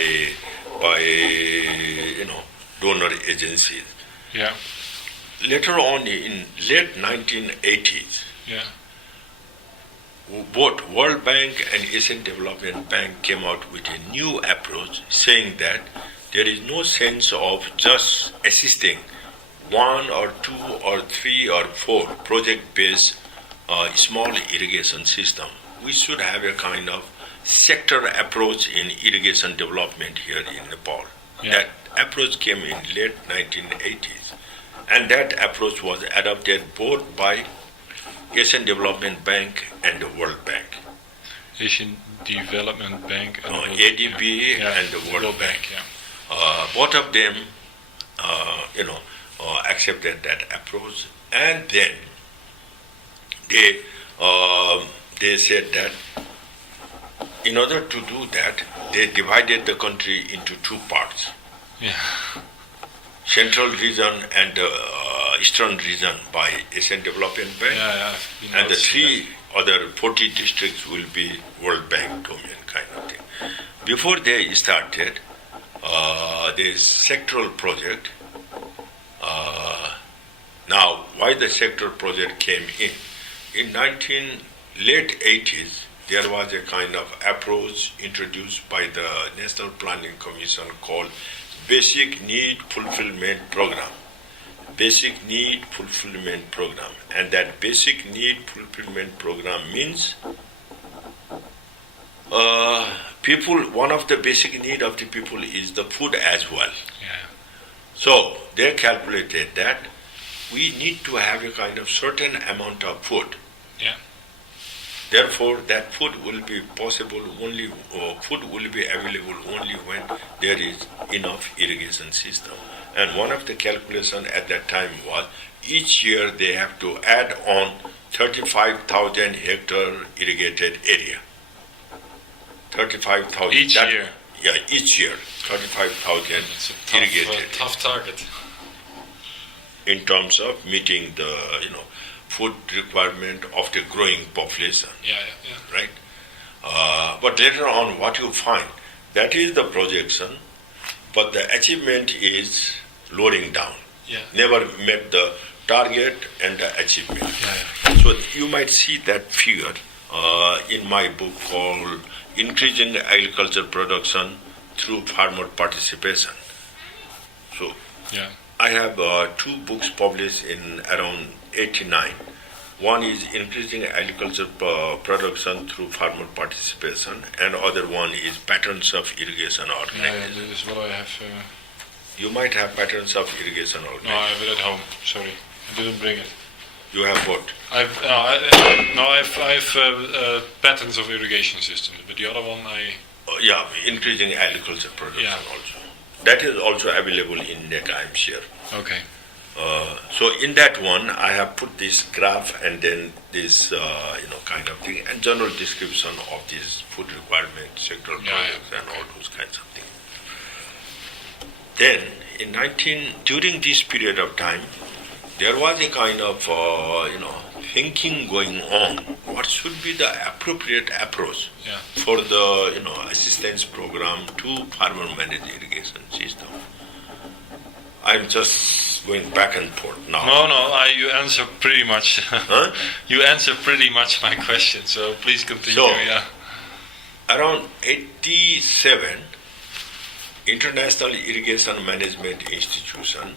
donor agencies. Later on, in late 1980s, both World Bank and Asian Development Bank came out with a new approach saying that there is no sense of just assisting one or two or three or four project-based small irrigation system. We should have a kind of sector approach in irrigation development here in Nepal. That approach came in late 1980s, and that approach was adopted both by Asian Development Bank and the World Bank. Asian Development Bank and ADB and the World Bank. Both of them, accepted that approach, and then they said that in order to do that, they divided the country into two parts. Yeah. Central region and the eastern region by Asian Development Bank, and the three other 40 districts will be World Bank domain kind of thing. Before they started this sectoral project, now why the sectoral project came in late 80s, there was a kind of approach introduced by the National Planning Commission called Basic Need Fulfillment Program. Basic Need Fulfillment Program. And that Basic Need Fulfillment Program means one of the basic need of the people is the food as well. Yeah. So they calculated that we need to have a kind of certain amount of food. Yeah. Therefore, that food will be possible only, food will be available only when there is enough irrigation system. And one of the calculations at that time was each year they have to add on 35,000 hectare irrigated area. 35,000. Each year? Yeah, each year. 35,000 irrigated. Tough target. In terms of meeting the, food requirement of the growing population. Yeah. Right? But later on, what you find, that is the projection, but the achievement is lowering down. Yeah. Never met the target and the achievement. Yeah. So you might see that figure in my book called Increasing Agriculture Production Through Farmer Participation. So Yeah. I have two books published in around 89. One is Increasing Agriculture Production Through Farmer Participation, and other one is Patterns of Irrigation Organization. Yeah, this is what I have. You might have Patterns of Irrigation No, I Organization. have it at home. Sorry, I didn't bring it. You have what? I have patterns of irrigation systems, but the other one Yeah, Increasing Agriculture Production Yeah. also. That is also available in NEC, I'm sure. Okay. So in that one, I have put this graph and then this, kind of thing, and general description of this food requirement, sectoral projects, and all those kinds of things. Then, during this period of time, there was a kind of, thinking going on. What should be the appropriate approach for the, assistance program to farmer-managed irrigation system? I'm just going back and forth now. No, you answer pretty much. Huh? You answer pretty much my question, so please continue. So, yeah. Around 87, International Irrigation Management Institution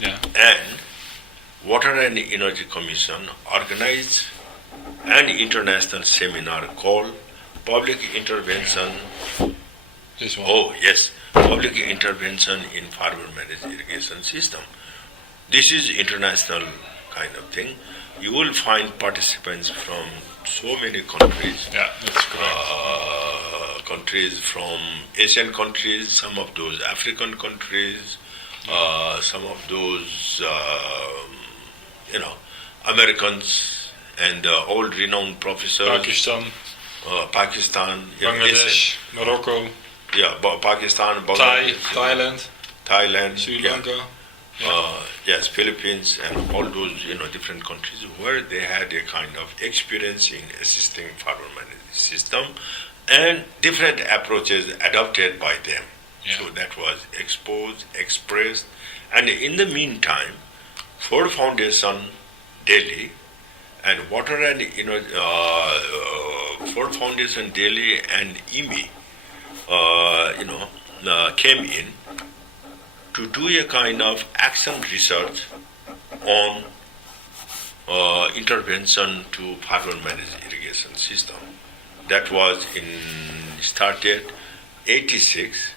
and Water and Energy Commission organized an international seminar called Public Intervention. This one. Oh, yes. Public Intervention in Farmer-Managed Irrigation System. This is international kind of thing. You will find participants from so many countries. Yeah, that's correct. Countries from Asian countries, some of those African countries, some of those, Americans and old renowned professors. Pakistan, Bangladesh, Morocco. Yeah, Pakistan, Bangladesh, Thailand, Sri Lanka. Yes, Philippines, and all those different countries where they had a kind of experience in assisting farmer-managed system, and different approaches adopted by them. Yeah. So that was exposed, expressed, and in the meantime, Ford Foundation Delhi and Water and Ford Foundation Delhi and IMI, came in to do a kind of action research on intervention to farmer-managed irrigation system. That was started 86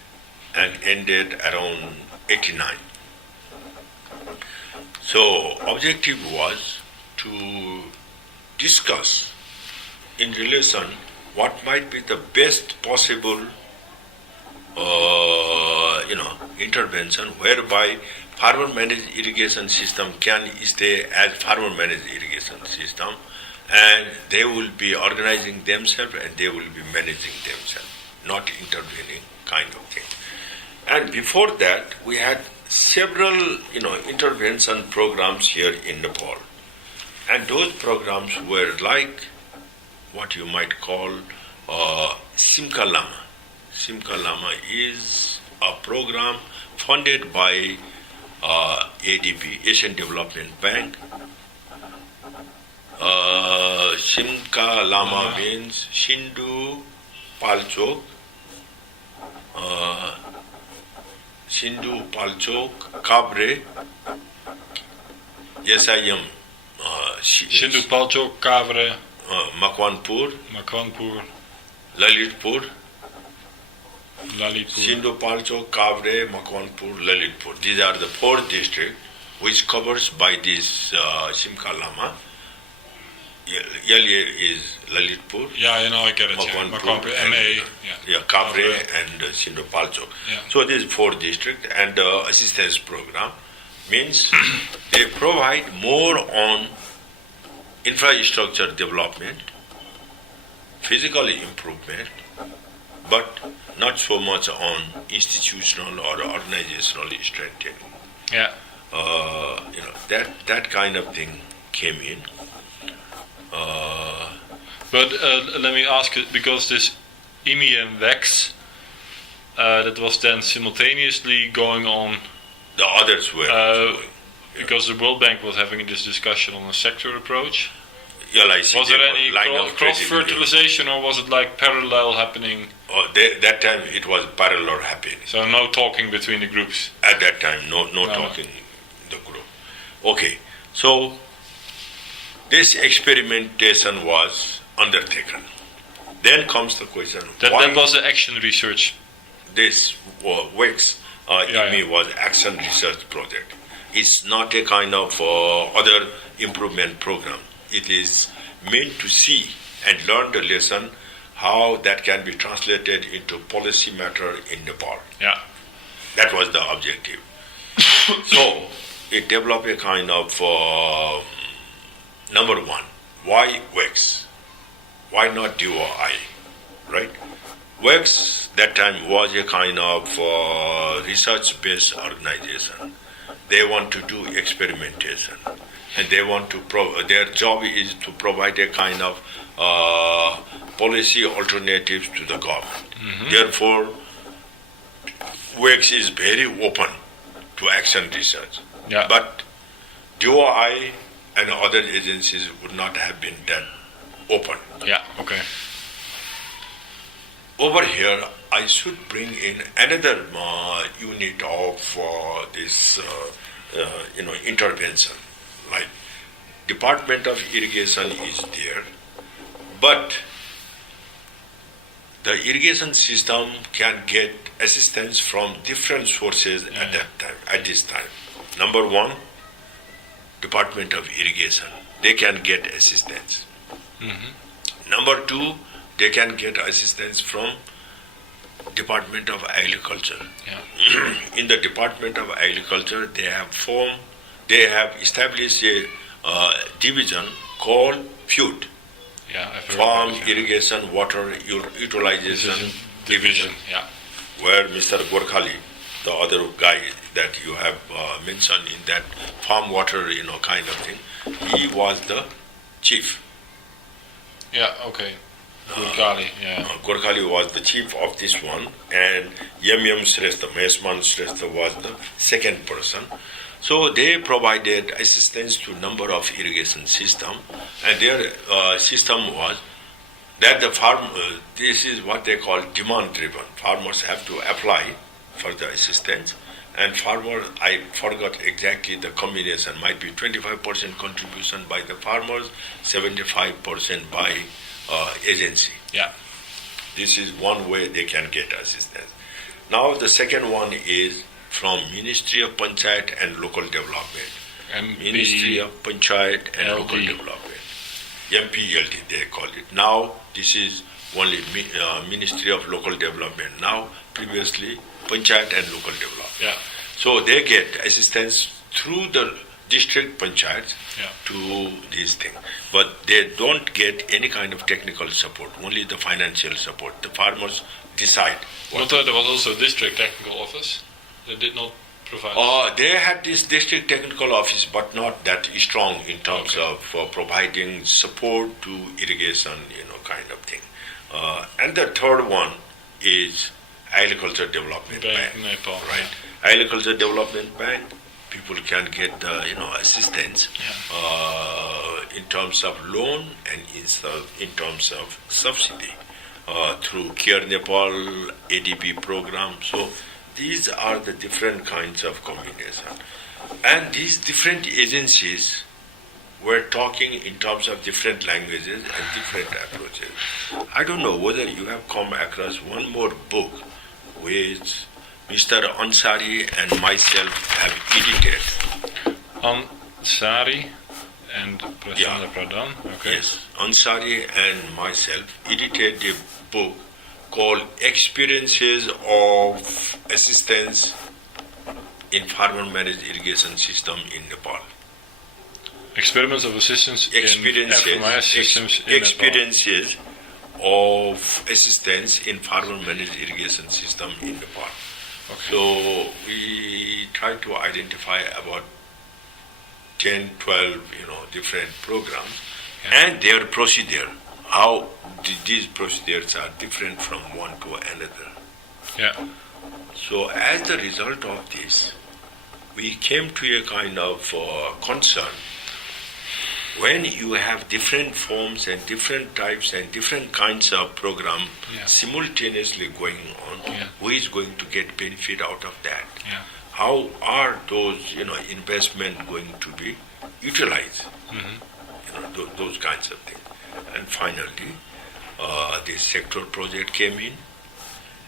and ended around 89. So objective was to discuss in relation what might be the best possible intervention whereby farmer managed irrigation system can stay as farmer managed irrigation system, and they will be organizing themselves and they will be managing themselves, not intervening kind of thing. And before that, we had several, intervention programs here in Nepal. And those programs were like what you might call Simka Lama. Simka Lama is a program funded by ADB, Asian Development Bank. Simka Lama means Sindhu Palchok, Kabre, SIM, Sindhu Palchok, Kavre, Makwanpur, Lalitpur, Sindhu Palchok, Kavre, Makwanpur, Lalitpur. These are the 4 districts which covers by this Simka Lama. Yalye is Lalitpur. Yeah, I get it. Makwanpur, MA. Kavre and Sindhu Palchok. Yeah. So these 4 districts, and assistance program means they provide more on infrastructure development, physical improvement, but not so much on institutional or organizational strengthening. Yeah. That kind of thing came in. But let me ask you, because this IMI and WEX, that was then simultaneously going on. The others were. Because the World Bank was having this discussion on a sector approach. LIC Was there any cross-fertilization, or was it like parallel happening? That time it was parallel happening. So no talking between the groups? At that time, no talking in the group. Okay, so this experimentation was undertaken. Then comes the question, that was the action research. This WEX, IMI was action research project. It's not a kind of other improvement program. It is meant to see and learn the lesson how that can be translated into policy matter in Nepal. Yeah. That was the objective. So it developed a kind of number one, why WEX? Why not DOI? Right? WEX that time was a kind of research-based organization. They want to do experimentation, and they want to their job is to provide a kind of policy alternatives to the government. Mm-hmm. Therefore, WEX is very open to action research. Yeah. But DOI and other agencies would not have been that open. Yeah, okay. Over here, I should bring in another unit of this, intervention. Like Department of Irrigation is there, but the irrigation system can get assistance from different sources at this time. Number one, Department of Irrigation, they can get assistance. Mm-hmm. Number two, they can get assistance from Department of Agriculture. Yeah. In the Department of Agriculture, they have established a division called FUD. Yeah, Farm Irrigation Water Utilization Division. Yeah. Where Mr. Gorkhali, the other guy that you have mentioned in that farm water, kind of thing, he was the chief. Yeah, okay. Gorkhali, yeah. Gorkhali was the chief of this one, and Yam Shrestha, Mahesman Shrestha was the second person. So they provided assistance to number of irrigation system, and their system was that the farm. This is what they call demand-driven. Farmers have to apply for the assistance, and farmer, I forgot exactly the combination. Might be 25% contribution by the farmers, 75% by agency. Yeah. This is one way they can get assistance. Now the second one is from Ministry of Panchayat and Local Development. Ministry of Panchayat and Local Development. MPLD they call it. Now this is only Ministry of Local Development. Now previously Panchayat and Local Development. Yeah. So they get assistance through the district panchayats Yeah. to these things. But they don't get any kind of technical support, only the financial support. The farmers decide. But there was also a district technical office that did not provide. They had this district technical office, but not that strong in terms Okay. of providing support to irrigation, kind of thing. And the third one is Agriculture Development Bank. Nepal. Right. Agriculture Development Bank, people can get assistance in terms of loan and in terms of subsidy through Care Nepal ADB program. So these are the different kinds of combination. And these different agencies were talking in terms of different languages and different approaches. I don't know whether you have come across one more book which Mr. Ansari and myself have edited. Ansari and Prachanda Pradhan. Okay. Yes, Ansari and myself edited a book called Experiences of Assistance in Farmer Managed Irrigation System in Nepal. Experiments of assistance in FMIS systems in Experiences of assistance in farmer managed irrigation system in Nepal. Okay. So we try to identify about 10, 12, different programs and their procedure, how these procedures are different from one to another. Yeah. So as the result of this, we came to a kind of concern. When you have different forms and different types and different kinds of program simultaneously going on, who is going to get benefit out of that? Yeah. How are those investment going to be utilized? Those kinds of things. And finally, this sector project came in,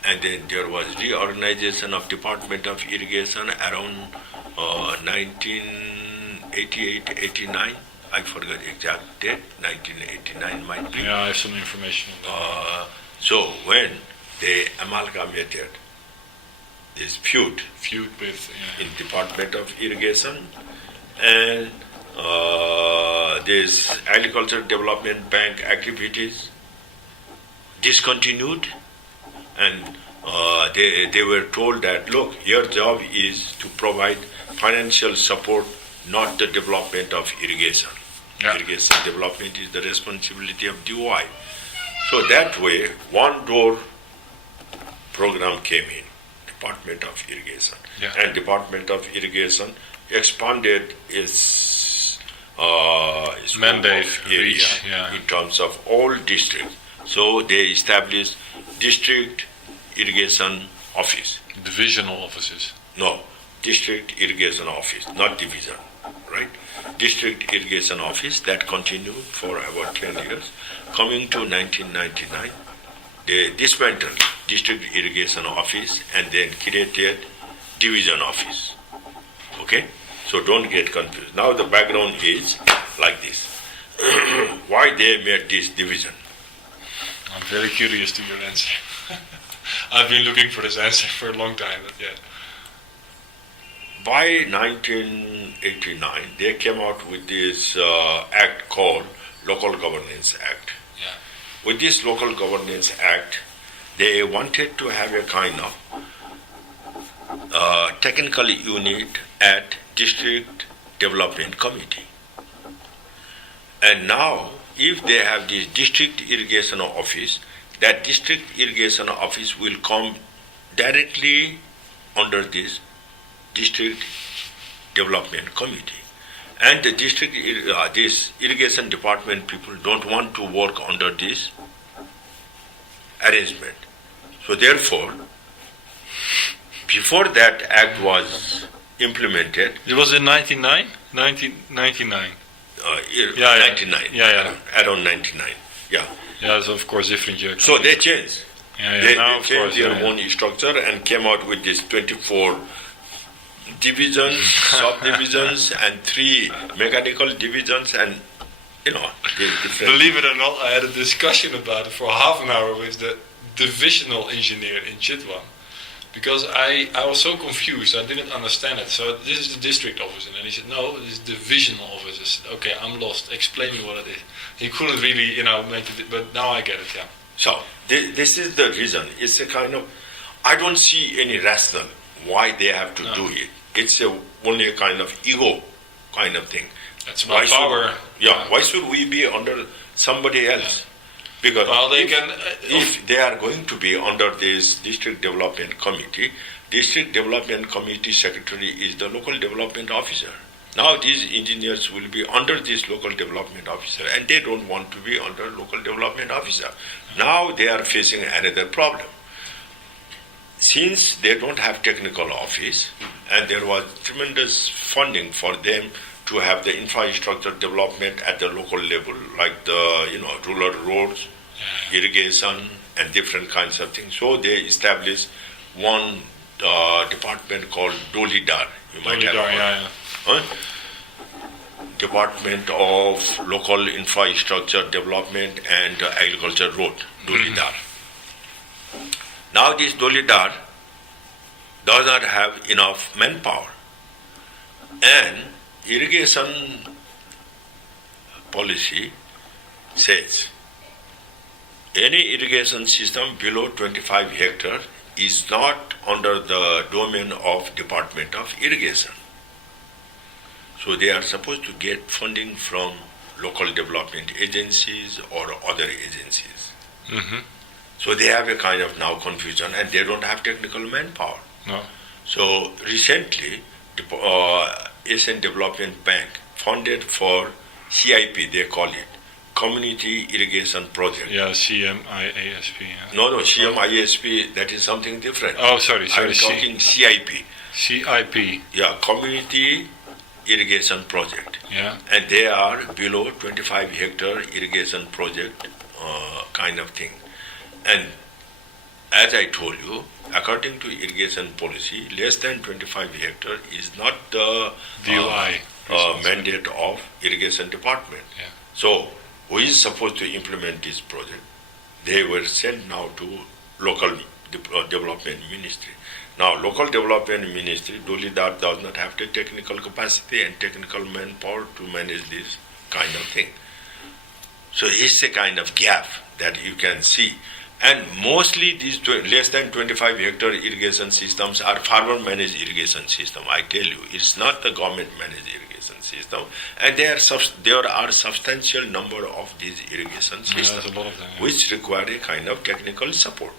and then there was reorganization of Department of Irrigation around 1988-89. I forgot the exact date, 1989 might be. Yeah, I have some information on that. So when they amalgamated this feud with in Department of Irrigation and this Agriculture Development Bank activities discontinued, and they were told that, look, your job is to provide financial support, not the development of irrigation. Yeah. Irrigation development is the responsibility of DOI. So that way, one door program came in, Department of Irrigation. Yeah. And Department of Irrigation expanded its mandate scope of area reach, yeah. in terms of all districts. So they established District Irrigation Office. Divisional offices. No, District Irrigation Office, not division, right? District Irrigation Office that continued for about 10 years. Coming to 1999, they dismantled District Irrigation Office and then created Division Office. Okay? So don't get confused. Now the background is like this. Why they made this division? I'm very curious to your answer. I've been looking for this answer for a long time, but yeah. By 1989, they came out with this act called Local Governance Act. Yeah. With this Local Governance Act, they wanted to have a kind of technical unit at District Development Committee. And now, if they have this District Irrigation Office, that District Irrigation Office will come directly under this District Development Committee. And the district, this irrigation department people don't want to work under this arrangement. So therefore, before that act was implemented, It was in 1999. 99, Yeah. around 99, yeah. Yeah, it's of course different year. So they changed. Yeah, They now of changed course, their yeah. own structure and came out with this 24 divisions, subdivisions, and 3 mechanical divisions, and the different. Believe it or not, I had a discussion about it for half an hour with the divisional engineer in Chitwan. Because I was so confused, I didn't understand it. So this is the district office, and then he said, no, this is divisional office. I said, okay, I'm lost. Explain me what it is. He couldn't really, make it, but now I get it. Yeah. So this is the reason. It's a kind of, I don't see any rational why they have to do it. It's only a kind of ego kind of thing. That's about power. Why should we be under somebody else? Because if they are going to be under this district development committee secretary is the local development officer. Now these engineers will be under this local development officer, and they don't want to be under local development officer. Now they are facing another problem. Since they don't have technical office, and there was tremendous funding for them to have the infrastructure development at the local level, like the rural roads, irrigation, and different kinds of things. So they established one department called Dolidar. You might have heard. Department of Local Infrastructure Development and Agriculture Road, Dolidar. Now this Dolidar does not have enough manpower, and irrigation policy says any irrigation system below 25 hectares is not under the domain of Department of Irrigation. So they are supposed to get funding from local development agencies or other agencies. Mm-hmm. So they have a kind of now confusion, and they don't have technical manpower. No. So recently, Asian Development Bank funded for CIP, they call it, Community Irrigation Project. Yeah, CMIASP. Yeah. No, CMIASP, that is something different. Oh, sorry. I'm talking CIP. CIP. Yeah, Community Irrigation Project. Yeah. And they are below 25 hectare irrigation project kind of thing. And as I told you, according to irrigation policy, less than 25 hectare is not the mandate of irrigation department. Yeah. So, who is supposed to implement this project? They were sent now to local development ministry. Now, local development ministry, Dolidar does not have the technical capacity and technical manpower to manage this kind of thing. So it's a kind of gap that you can see. And mostly these less than 25 hectare irrigation systems are farmer managed irrigation system. I tell you, it's not the government managed irrigation system. And there are substantial number of these irrigation systems which require a kind of technical support.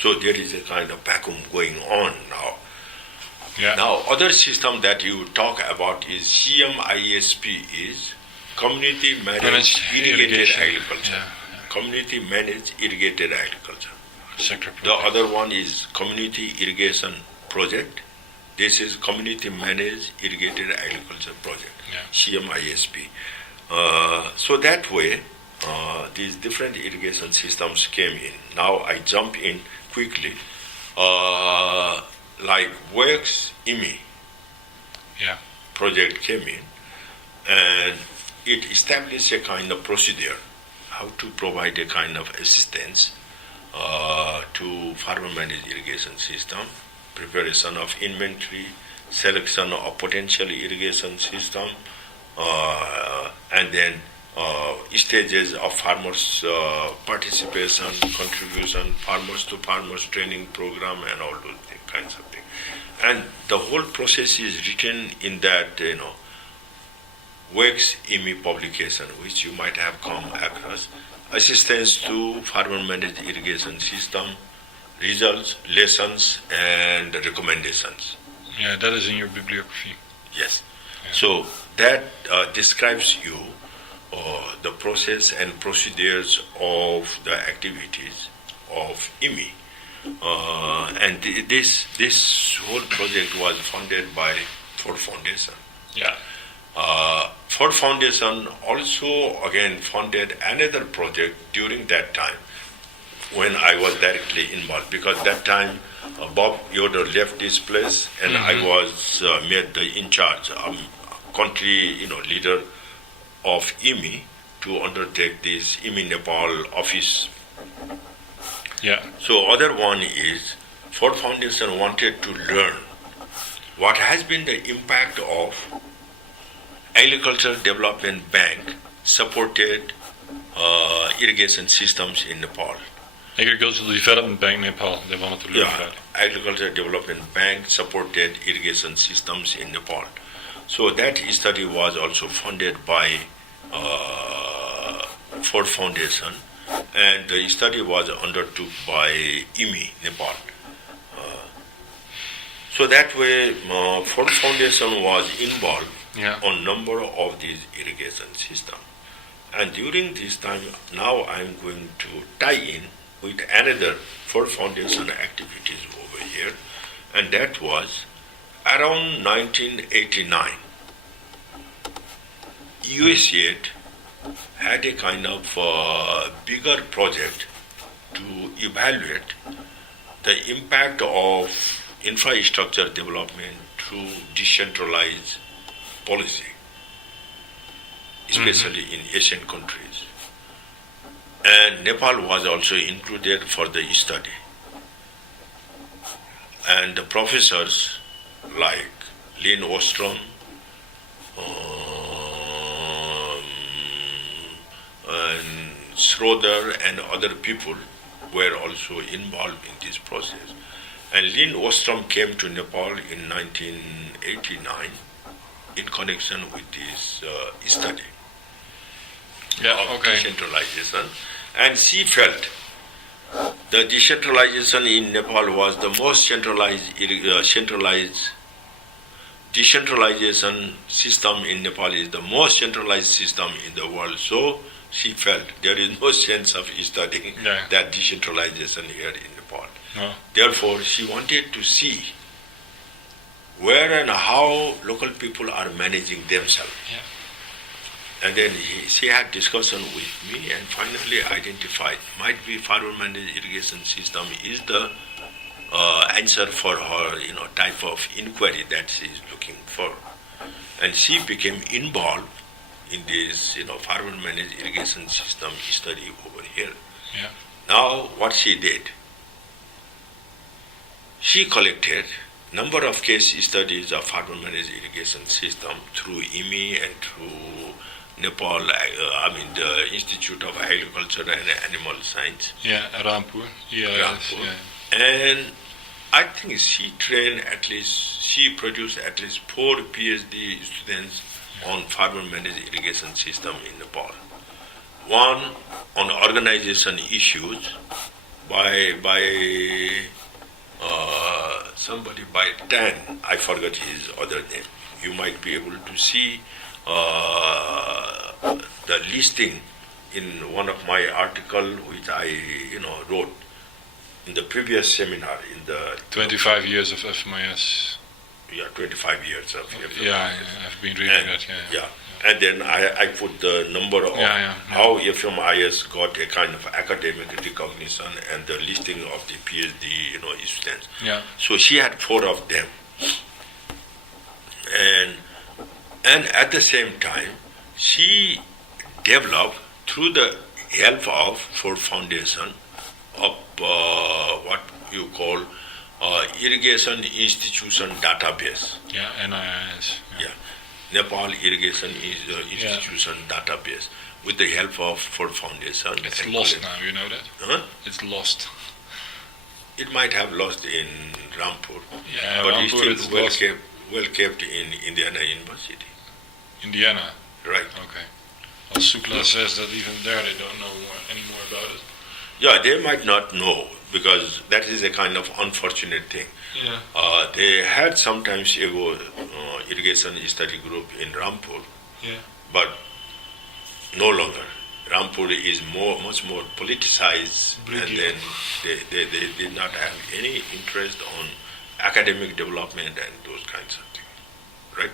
So there is a kind of vacuum going on now. Yeah. Now, other system that you talk about is CMISP, is Community Managed Irrigated Agriculture. Yeah. Community Managed Irrigated Agriculture. Sector The other one is Community Irrigation Project. This is Community Managed Irrigated Agriculture Project, CMISP. So that way, these different irrigation systems came in. Now I jump in quickly. Like Works IMI project came in, and it established a kind of procedure how to provide a kind of assistance to farmer managed irrigation system, preparation of inventory, selection of potential irrigation system, and then stages of farmers' participation, contribution, farmers to farmers training program, and all those kinds of things. And the whole process is written in that, Works IMI publication, which you might have come across. Assistance to farmer managed irrigation system, results, lessons, and recommendations. Yeah, that is in your bibliography. Yes. Yeah. So that describes you the process and procedures of the activities of IMI. And this whole project was funded by Ford Foundation. Yeah. Ford Foundation also again funded another project during that time when I was directly involved, because that time Bob Yoder left this place and I was made the in charge, country leader of IMI to undertake this IMI Nepal office. Yeah. So other one is Ford Foundation wanted to learn what has been the impact of Agricultural Development Bank supported irrigation systems in Nepal. Agricultural Development Bank Nepal, they wanted to learn about it. Agricultural Development Bank supported irrigation systems in Nepal. So that study was also funded by Ford Foundation, and the study was undertook by IMI, Nepal. So that way, Ford Foundation was involved on number of these irrigation systems. And during this time, now I'm going to tie in with another Ford Foundation activities over here, and that was around 1989. USAID had a kind of bigger project to evaluate the impact of infrastructure development through decentralized policy, especially in Asian countries. And Nepal was also included for the study. And the professors like Lynn Ostrom, and Schroeder and other people were also involved in this process. And Lynn Ostrom came to Nepal in 1989 in connection with this study of decentralization. And she felt the decentralization in Nepal was the most decentralization system in Nepal is the most centralized system in the world. So she felt there is no sense of studying that decentralization here in Nepal. No. Therefore, she wanted to see where and how local people are managing themselves. Yeah. And then she had discussion with me and finally identified might be farmer managed irrigation system is the answer for her, type of inquiry that she is looking for. And she became involved in this, farmer managed irrigation system study over here. Yeah. Now, what she did, she collected number of case studies of farmer managed irrigation system through IMI and through Nepal, the Institute of Agriculture and Animal Science. Yeah, Rampur. Rampur. And I think she produced at least 4 PhD students on farmer managed irrigation system in Nepal. One on organization issues by somebody by Tan, I forgot his other name. You might be able to see the listing in one of my article which I wrote in the previous seminar in the 25 years of FMIS. Yeah, 25 years of FMIS. Yeah, I've been reading that. Yeah. And then I put the number of how FMIS got a kind of academic recognition and the listing of the PhD students. Yeah. So she had 4 of them. And at the same time, she developed through the help of Ford Foundation of what you call Irrigation Institution Database. Yeah, NIIS. Yeah. Nepal Irrigation Institution Database with the help of Ford Foundation. It's lost now, you know that? Huh? It's lost. It might have lost in Rampur, Yeah, but Rampur it's still well kept in Indiana University. Indiana? Right. Okay. Well, Sukla says that even there they don't know any more about it. Yeah, they might not know because that is a kind of unfortunate thing. Yeah. They had sometimes irrigation study group in Rampur, but no longer. Rampur is much more politicized, and then they did not have any interest on academic development and those kinds of things, right?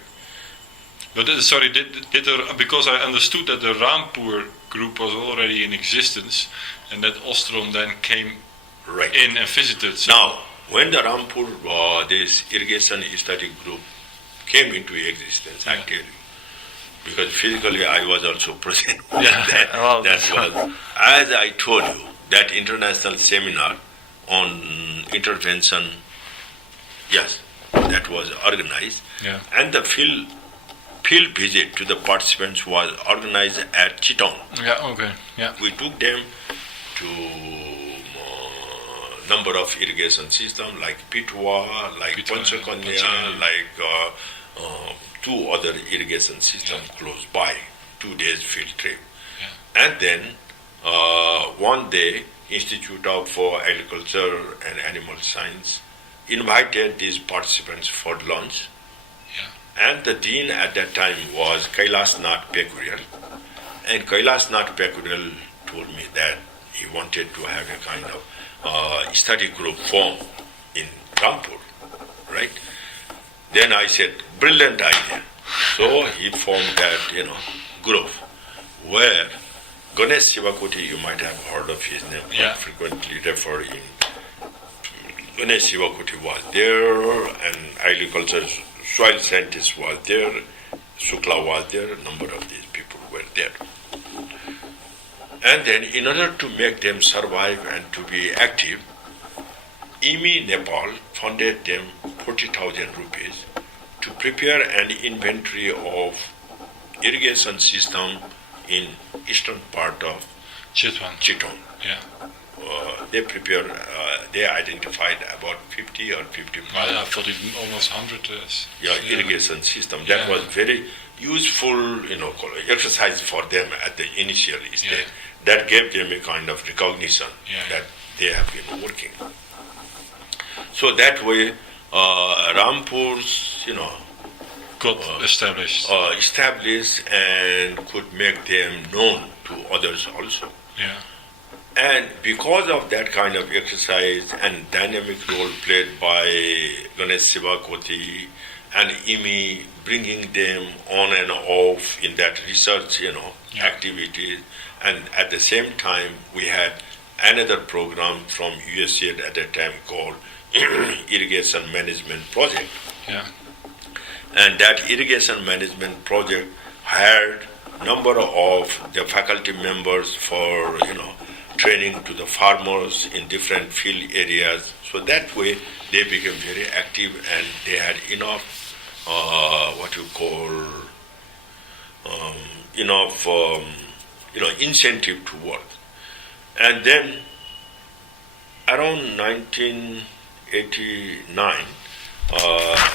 But because I understood that the Rampur group was already in existence, and that Ostrom then came in and visited. So now, when the Rampur, this irrigation study group came into existence, I tell you, because physically I was also present. That was, as I told you, that international seminar on intervention. Yes, that was organized. Yeah. And the field visit to the participants was organized at Chittagong. Yeah. Okay. Yeah. We took them to number of irrigation systems like Pitwa, like Panchakanya, like two other irrigation systems close by. 2 days field trip. Yeah. And then one day, Institute of Agriculture and Animal Science invited these participants for lunch. Yeah. And the dean at that time was Kailas Nath Pekurial. And Kailas Nath Pekurial told me that he wanted to have a kind of study group form in Rampur, right? Then I said, brilliant idea. So he formed that, group where Ganesh Sivakoti, you might have heard of his name, Yeah. frequently referred in. Ganesh Sivakoti was there, and agriculture soil scientist was there, Sukla was there, a number of these people were there. And then in order to make them survive and to be active, IMI Nepal funded them 40,000 rupees to prepare an inventory of irrigation system in eastern part of Chittagong. Yeah. They identified about 50 or 55 I thought it almost 100. irrigation system. That was very useful, exercise for them at the initial stage. Yeah. That gave them a kind of recognition that they have been working. So that way, Rampur's, Got established. established and could make them known to others also. Yeah. And because of that kind of exercise and dynamic role played by Ganesh Sivakoti and IMI, bringing them on and off in that research, activities, and at the same time we had another program from USAID at that time called Irrigation Management Project. Yeah. And that irrigation management project hired number of the faculty members for, training to the farmers in different field areas. So that way they became very active and they had enough, incentive to work. And then around 1989,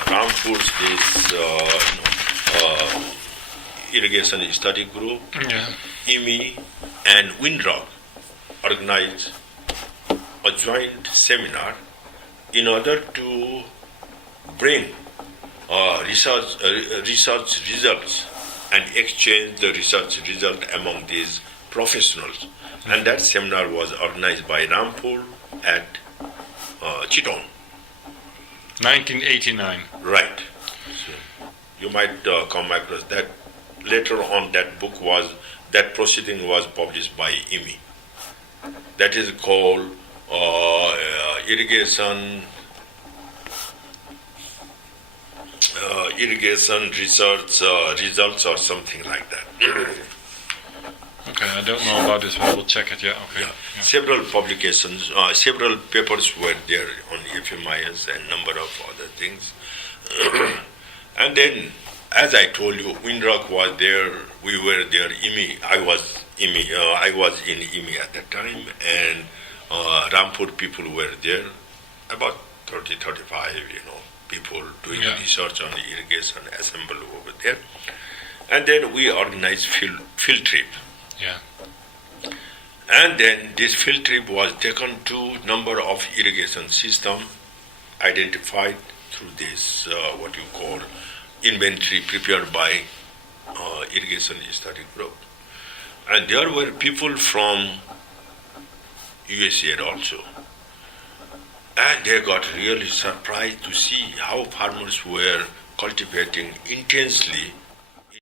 Rampur's this irrigation study group, IMI and Windrock organized a joint seminar in order to bring research results and exchange the research result among these professionals. And that seminar was organized by Rampur at Chittagong. 1989. Right. So you might come across that. Later on, that proceeding was published by IMI. That is called irrigation research results or something like that. Okay, I don't know about this, but I will check it. Yeah. Okay. Yeah. Several publications, several papers were there on FMIS and number of other things. And then, as I told you, Windrock was there, we were there, IMI, I was in IMI at that time, and Rampur people were there, about 30, 35, people doing research on the irrigation assembled over there. And then we organized field trip. Yeah. And then this field trip was taken to number of irrigation system identified through this, what you call, inventory prepared by irrigation study group. And there were people from USAID also. And they got really surprised to see how farmers were cultivating intensely